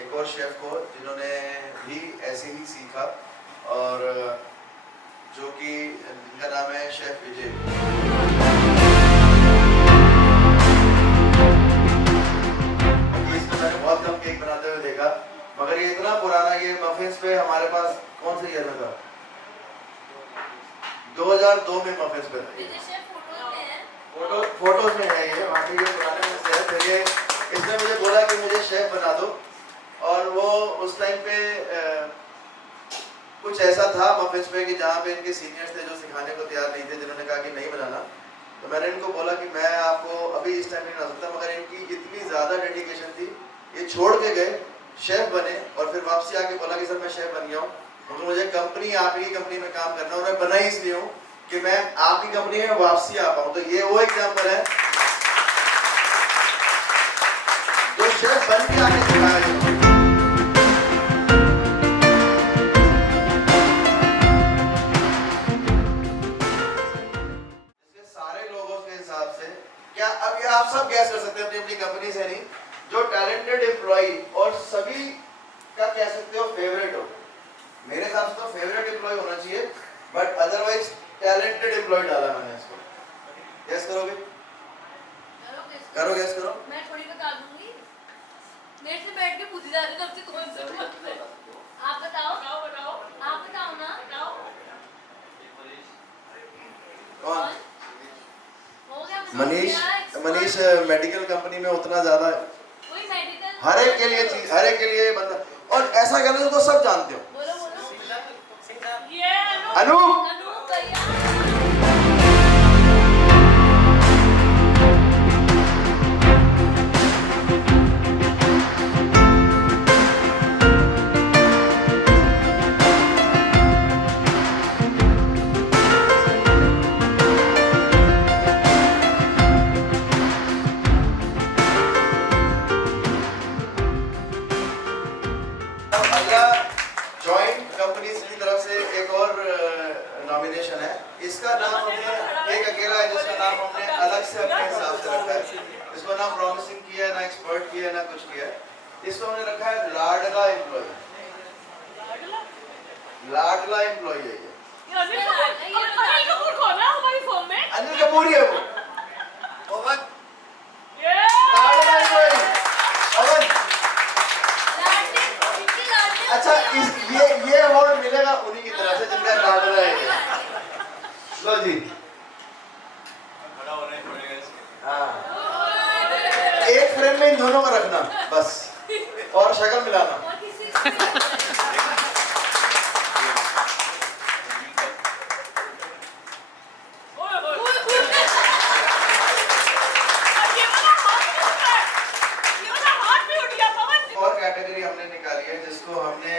एक और शेफ को जिन्होंने भी ऐसे ही सीखा, और जो कि इनका नाम है शेफ विजय। इसमें मैंने बहुत कम केक बनाते हुए देखा, मगर ये इतना पुराना, ये मफिन्स पे हमारे पास कौन से ईयर में था? 2002 में मफिन्स पे था। फोटोज में है ये, वहाँ पे ये पुराने में से है। फिर ये इसने मुझे बोला कि मुझे शेफ बना दो, और वो उस टाइम पे कुछ ऐसा था मफिन्स पे कि जहाँ पे इनके सीनियर्स थे जो सिखाने को तैयार नहीं थे, जिन्होंने कहा कि नहीं बनाना। तो मैंने इनको बोला कि मैं आपको अभी इस टाइम नहीं बना सकता, मगर इनकी इतनी ज़्यादा डेडिकेशन थी, ये छोड़ के गए, शेफ बने, और फिर वापसी आके बोला कि सर मैं शेफ बन गया हूँ, क्योंकि मुझे कंपनी, आप ही कंपनी में काम करना, और मैं बना ही इसलिए हूँ कि मैं आपकी कंपनी में वापसी आ पाऊँ। तो ये वो एग्जाम्पल है शेफ बन के आके दिखाया जाए। इसके सारे लोगों के हिसाब से क्या अब ये आप सब गैस कर सकते हैं अपनी अपनी कंपनी से, नहीं जो टैलेंटेड एम्प्लॉई और सभी का कह सकते हो फेवरेट हो। मेरे हिसाब से तो फेवरेट एम्प्लॉय होना चाहिए, बट अदरवाइज टैलेंटेड एम्प्लॉय डाला मैंने इसको। गैस करोगे? करो गैस करो। मैं थोड़ी बता दूंगी, मेरे से बैठ के पूछी जा रही है आपसे कौन सा बात है। आप बताओ बताओ आप बताओ ना बताओ कौन? हो गया मनीष मेडिकल कंपनी में उतना ज्यादा कोई मेडिकल हर एक के लिए चीज, हर एक के लिए बंदा, और ऐसा कहना तो सब जानते हो। बोलो बोलो ये अनूप अनूप भैया जॉइंट कंपनीज की तरफ से एक और नॉमिनेशन है। इसका नाम हमने एक अकेला है जिसका नाम हमने अलग से अपने हिसाब से रखा है। इसको ना प्रॉमिसिंग किया है, ना एक्सपर्ट किया है, ना कुछ किया है। इसको हमने रखा है लाडला एम्प्लॉय। लाडला एम्प्लॉय है ये। अनिल कपूर कौन है हमारी फर्म में? अनिल कपूर ही है वो। पवन लाडला एम्प्लॉय पवन। अच्छा ये अवार्ड मिलेगा उन्हीं की तरफ से जिनका लाडला है। लो जी। हाँ एक फ्रेम में इन दोनों को रखना बस, और शक्ल मिलाना। और कैटेगरी हमने निकाली है जिसको हमने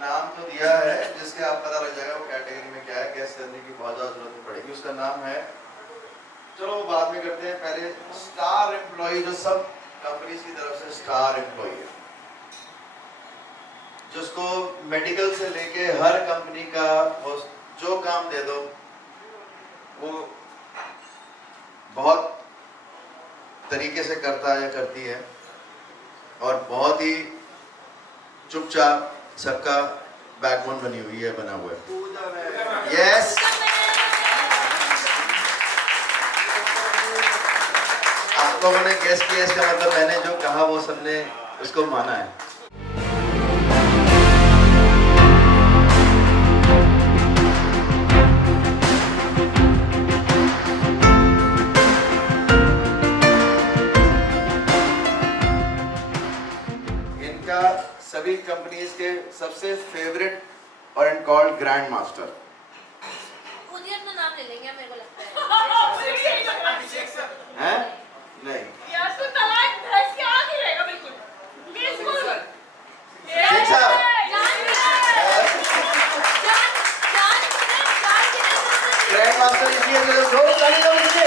नाम तो दिया है, जिसके आप पता लग जाएगा वो कैटेगरी में क्या है। गैस करने की बहुत ज्यादा जरूरत पड़ेगी। उसका नाम है, चलो वो बाद में करते हैं, पहले स्टार एम्प्लॉय, जो सब कंपनीज की तरफ से स्टार एम्प्लॉय है, जिसको मेडिकल से लेके हर कंपनी का वो जो काम दे दो वो बहुत तरीके से करता है या करती है, और बहुत ही चुपचाप सबका बैकबोन बनी हुई है, बना हुआ है। यस आप लोगों ने गेस किया, इसका मतलब मैंने जो कहा वो सबने उसको माना है। सभी कंपनीज के सबसे फेवरेट और एंड कॉल्ड ग्रैंड मास्टर। खुद ही अपना नाम ले लेंगे मेरे को लगता है। हैं? नहीं यार तो तलाक भैंस के आगे रहेगा बिल्कुल। बिल्कुल। ठीक साहब। ग्रैंड मास्टर इसलिए जो चले जाओ नीचे।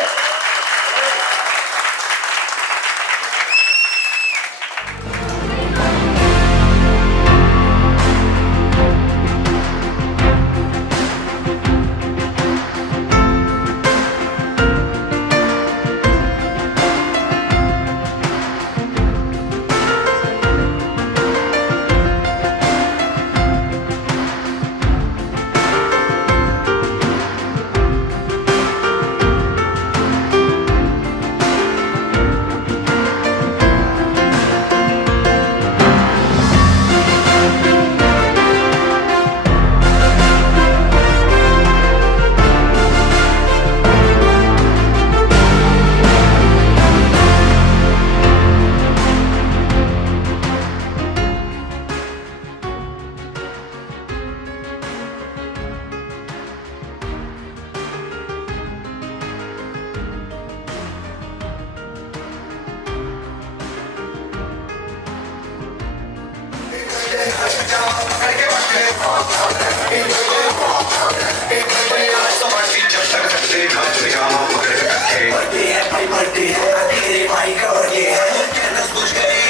बर्थडे है भाई, बर्थडे है तेरे भाई का बर्थडे है। बुझ गई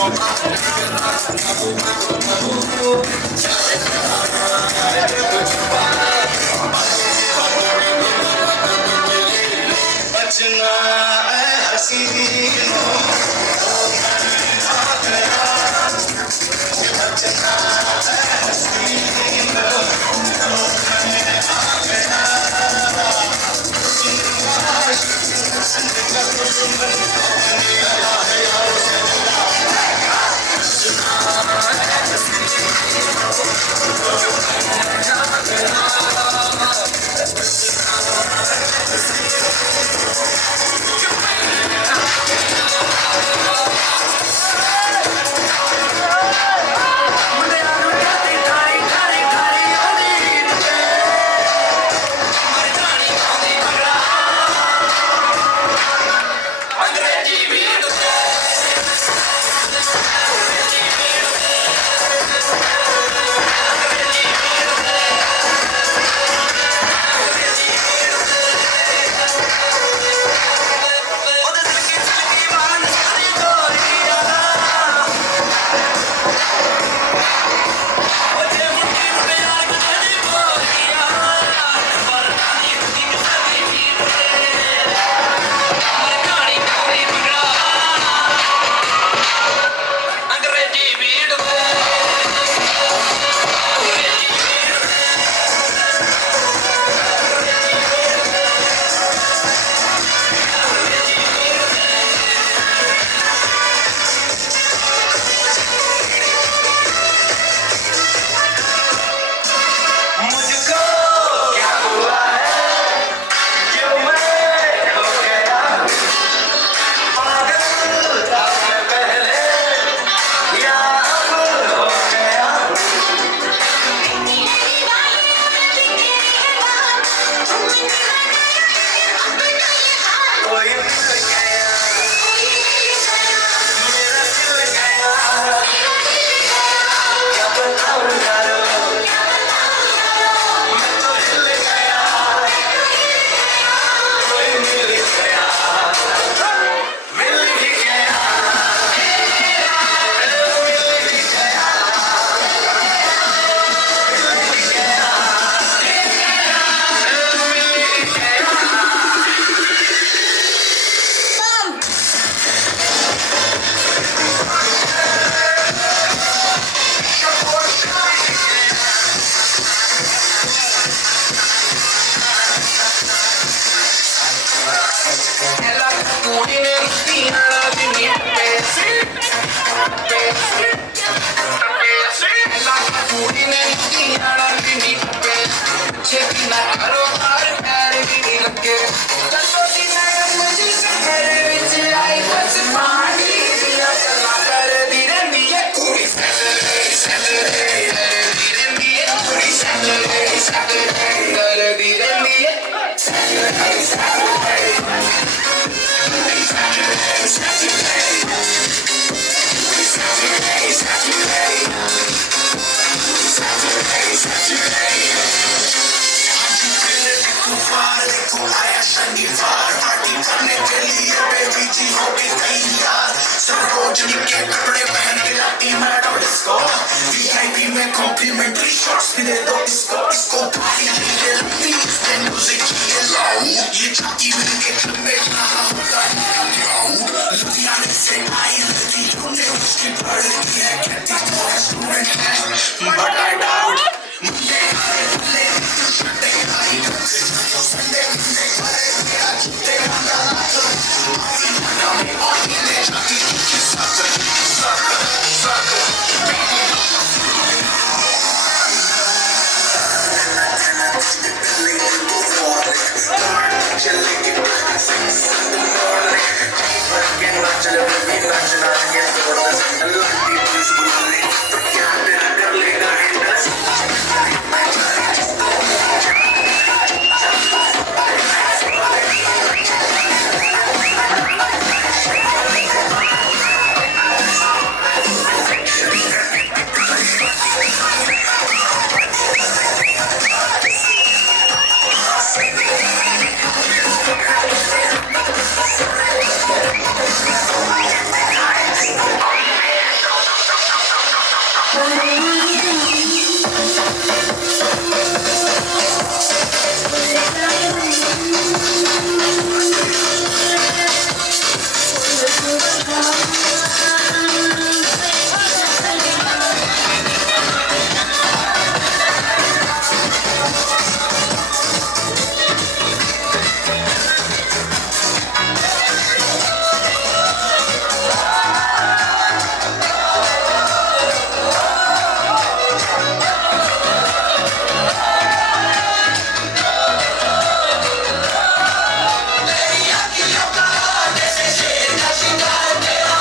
बचना है हसीनों बचना है हसीनों कॉम्प्लीमेंट्री शॉट्स भी दे दो इसको भारी ये लगती है म्यूजिक ये लाऊं ये झांकी में के club में रहा होता है क्राउड लुधियाने से आई लड़की तूने उसकी पढ़ की है कहती तो स्टूडेंट है बट आई डाउट मुझे आए भले तू शटे आई से संडे मुझे करे मेरा छुट्टे वाला आई मना में आके ले जाती के साथ तेरी अखियों का जैसे शेर का शिकार, तेरा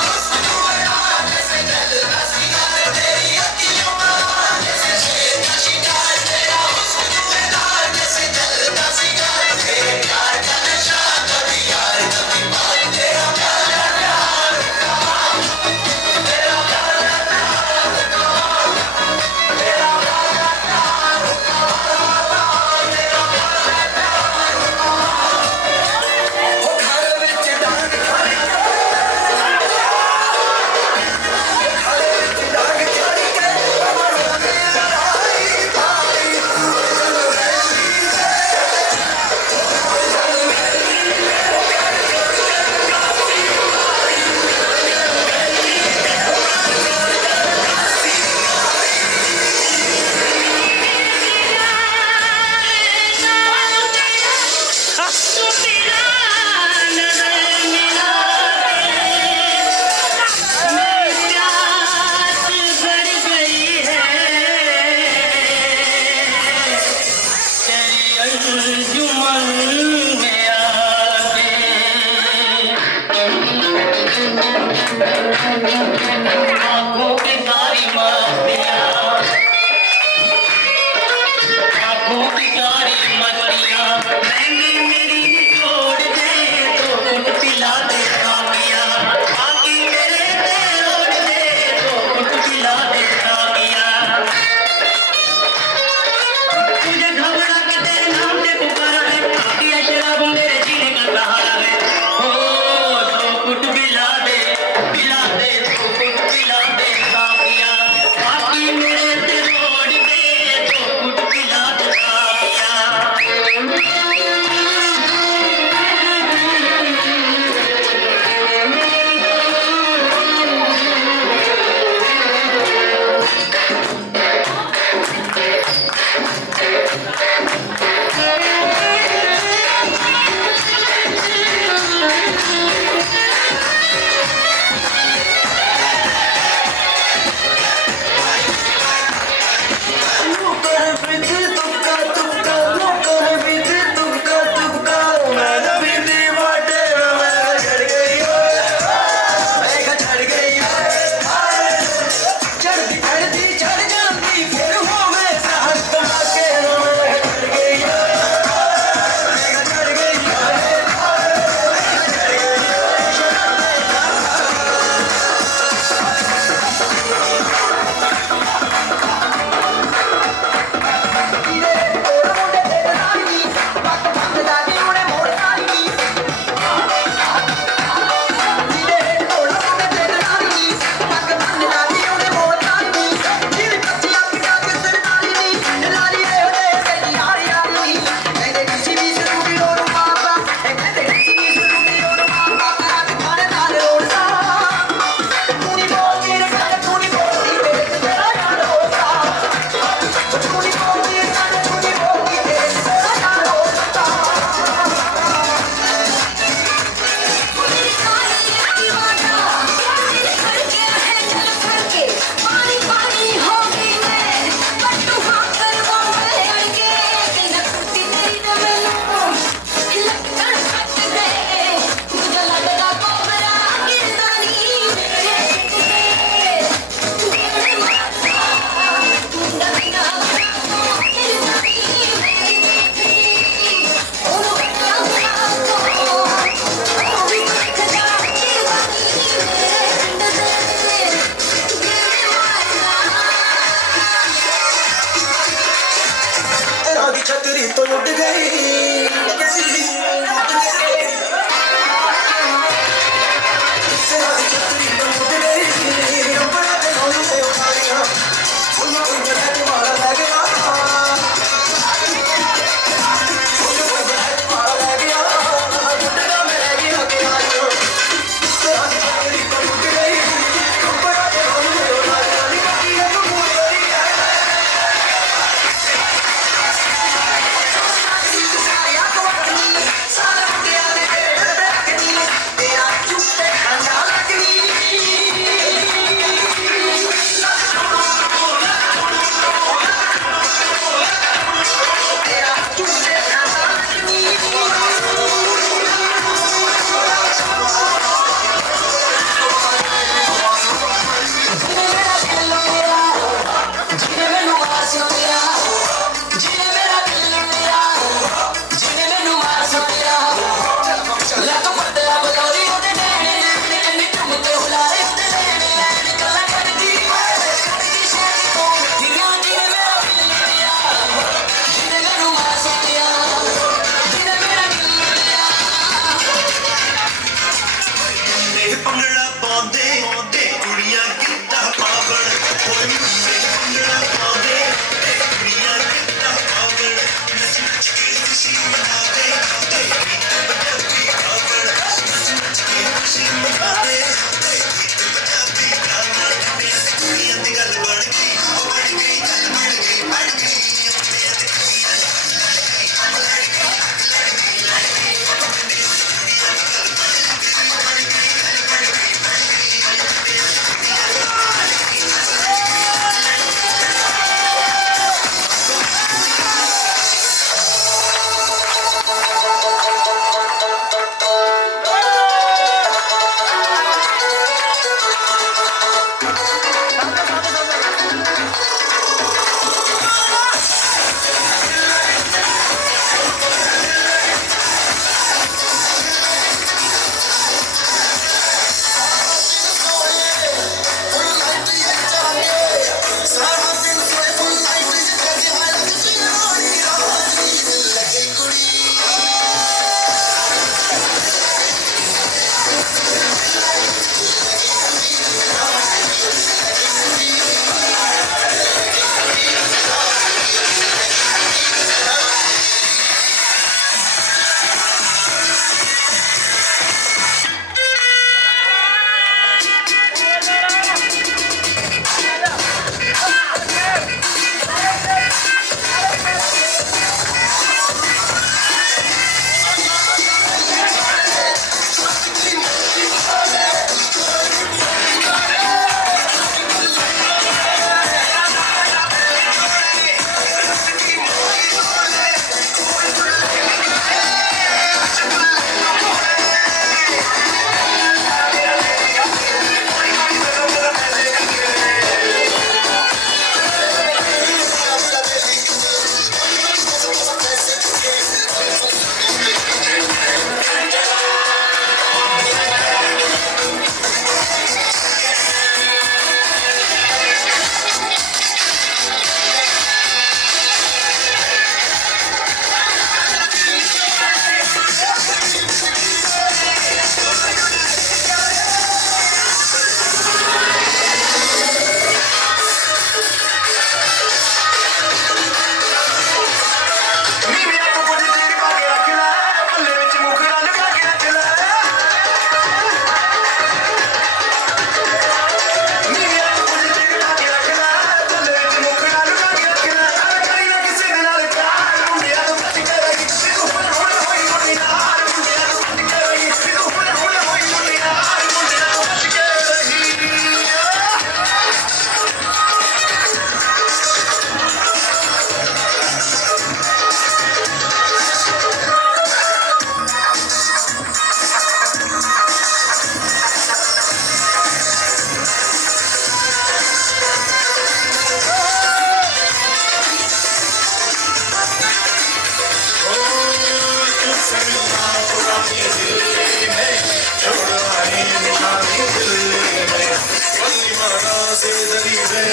बसे दरी में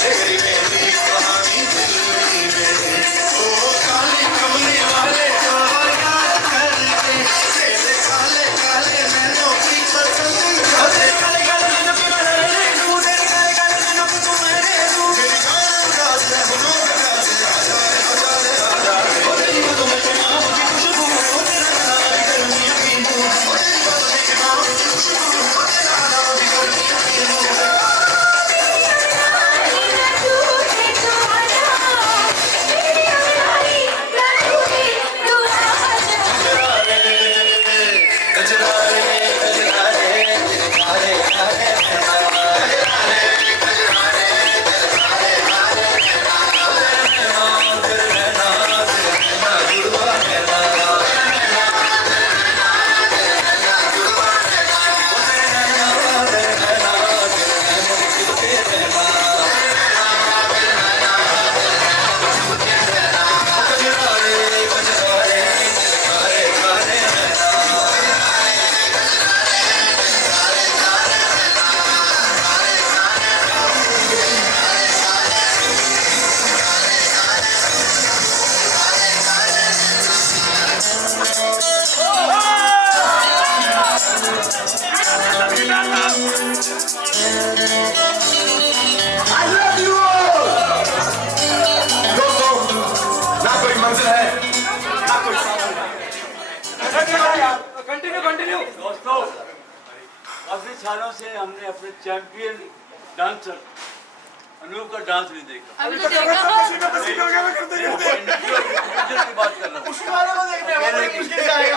तेरी मेरी कहानी दिल्ली में ओ काले कमले वाले को याद करके तेरे काले काले नैनों की पसंद काले काले नैनों की पसंद दूर काले काले नैनों की तुम्हारे दूर मेरी जान का से हुनों का से आजा ओ तेरी बातों में माँ की खुशबू ओ तेरा नाम गर्मी की बू ओ तेरी बातों में माँ की खुशबू ओ तेरा नाम गर्मी की बू दोस्तों, काफी सालों से हमने अपने चैंपियन डांसर अनूप का डांस नहीं देखा। अभी तो देखा इंडिविजुअल की बात कर रहा हूँ। उसके बारे में देखने में बड़ी मुश्किल से आएगा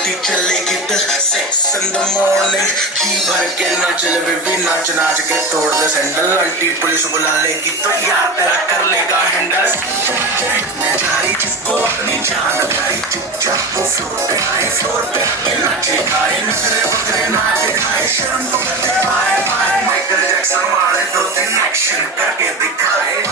पार्टी चलेगी तो सेक्स इन द मॉर्निंग जी भर के नाच ले बेबी नाच नाच के तोड़ दे सैंडल आंटी पुलिस बुला लेगी तो यार तेरा कर लेगा हैंडल मैं जारी जिसको अपनी जान लगाई चुपचाप वो फ्लोर पे आए नाचे खाए नखरे बकरे ना दिखाए शर्म तो करते बाय बाय माइकल जैक्सन वाले 2-3 एक्शन करके दिखाए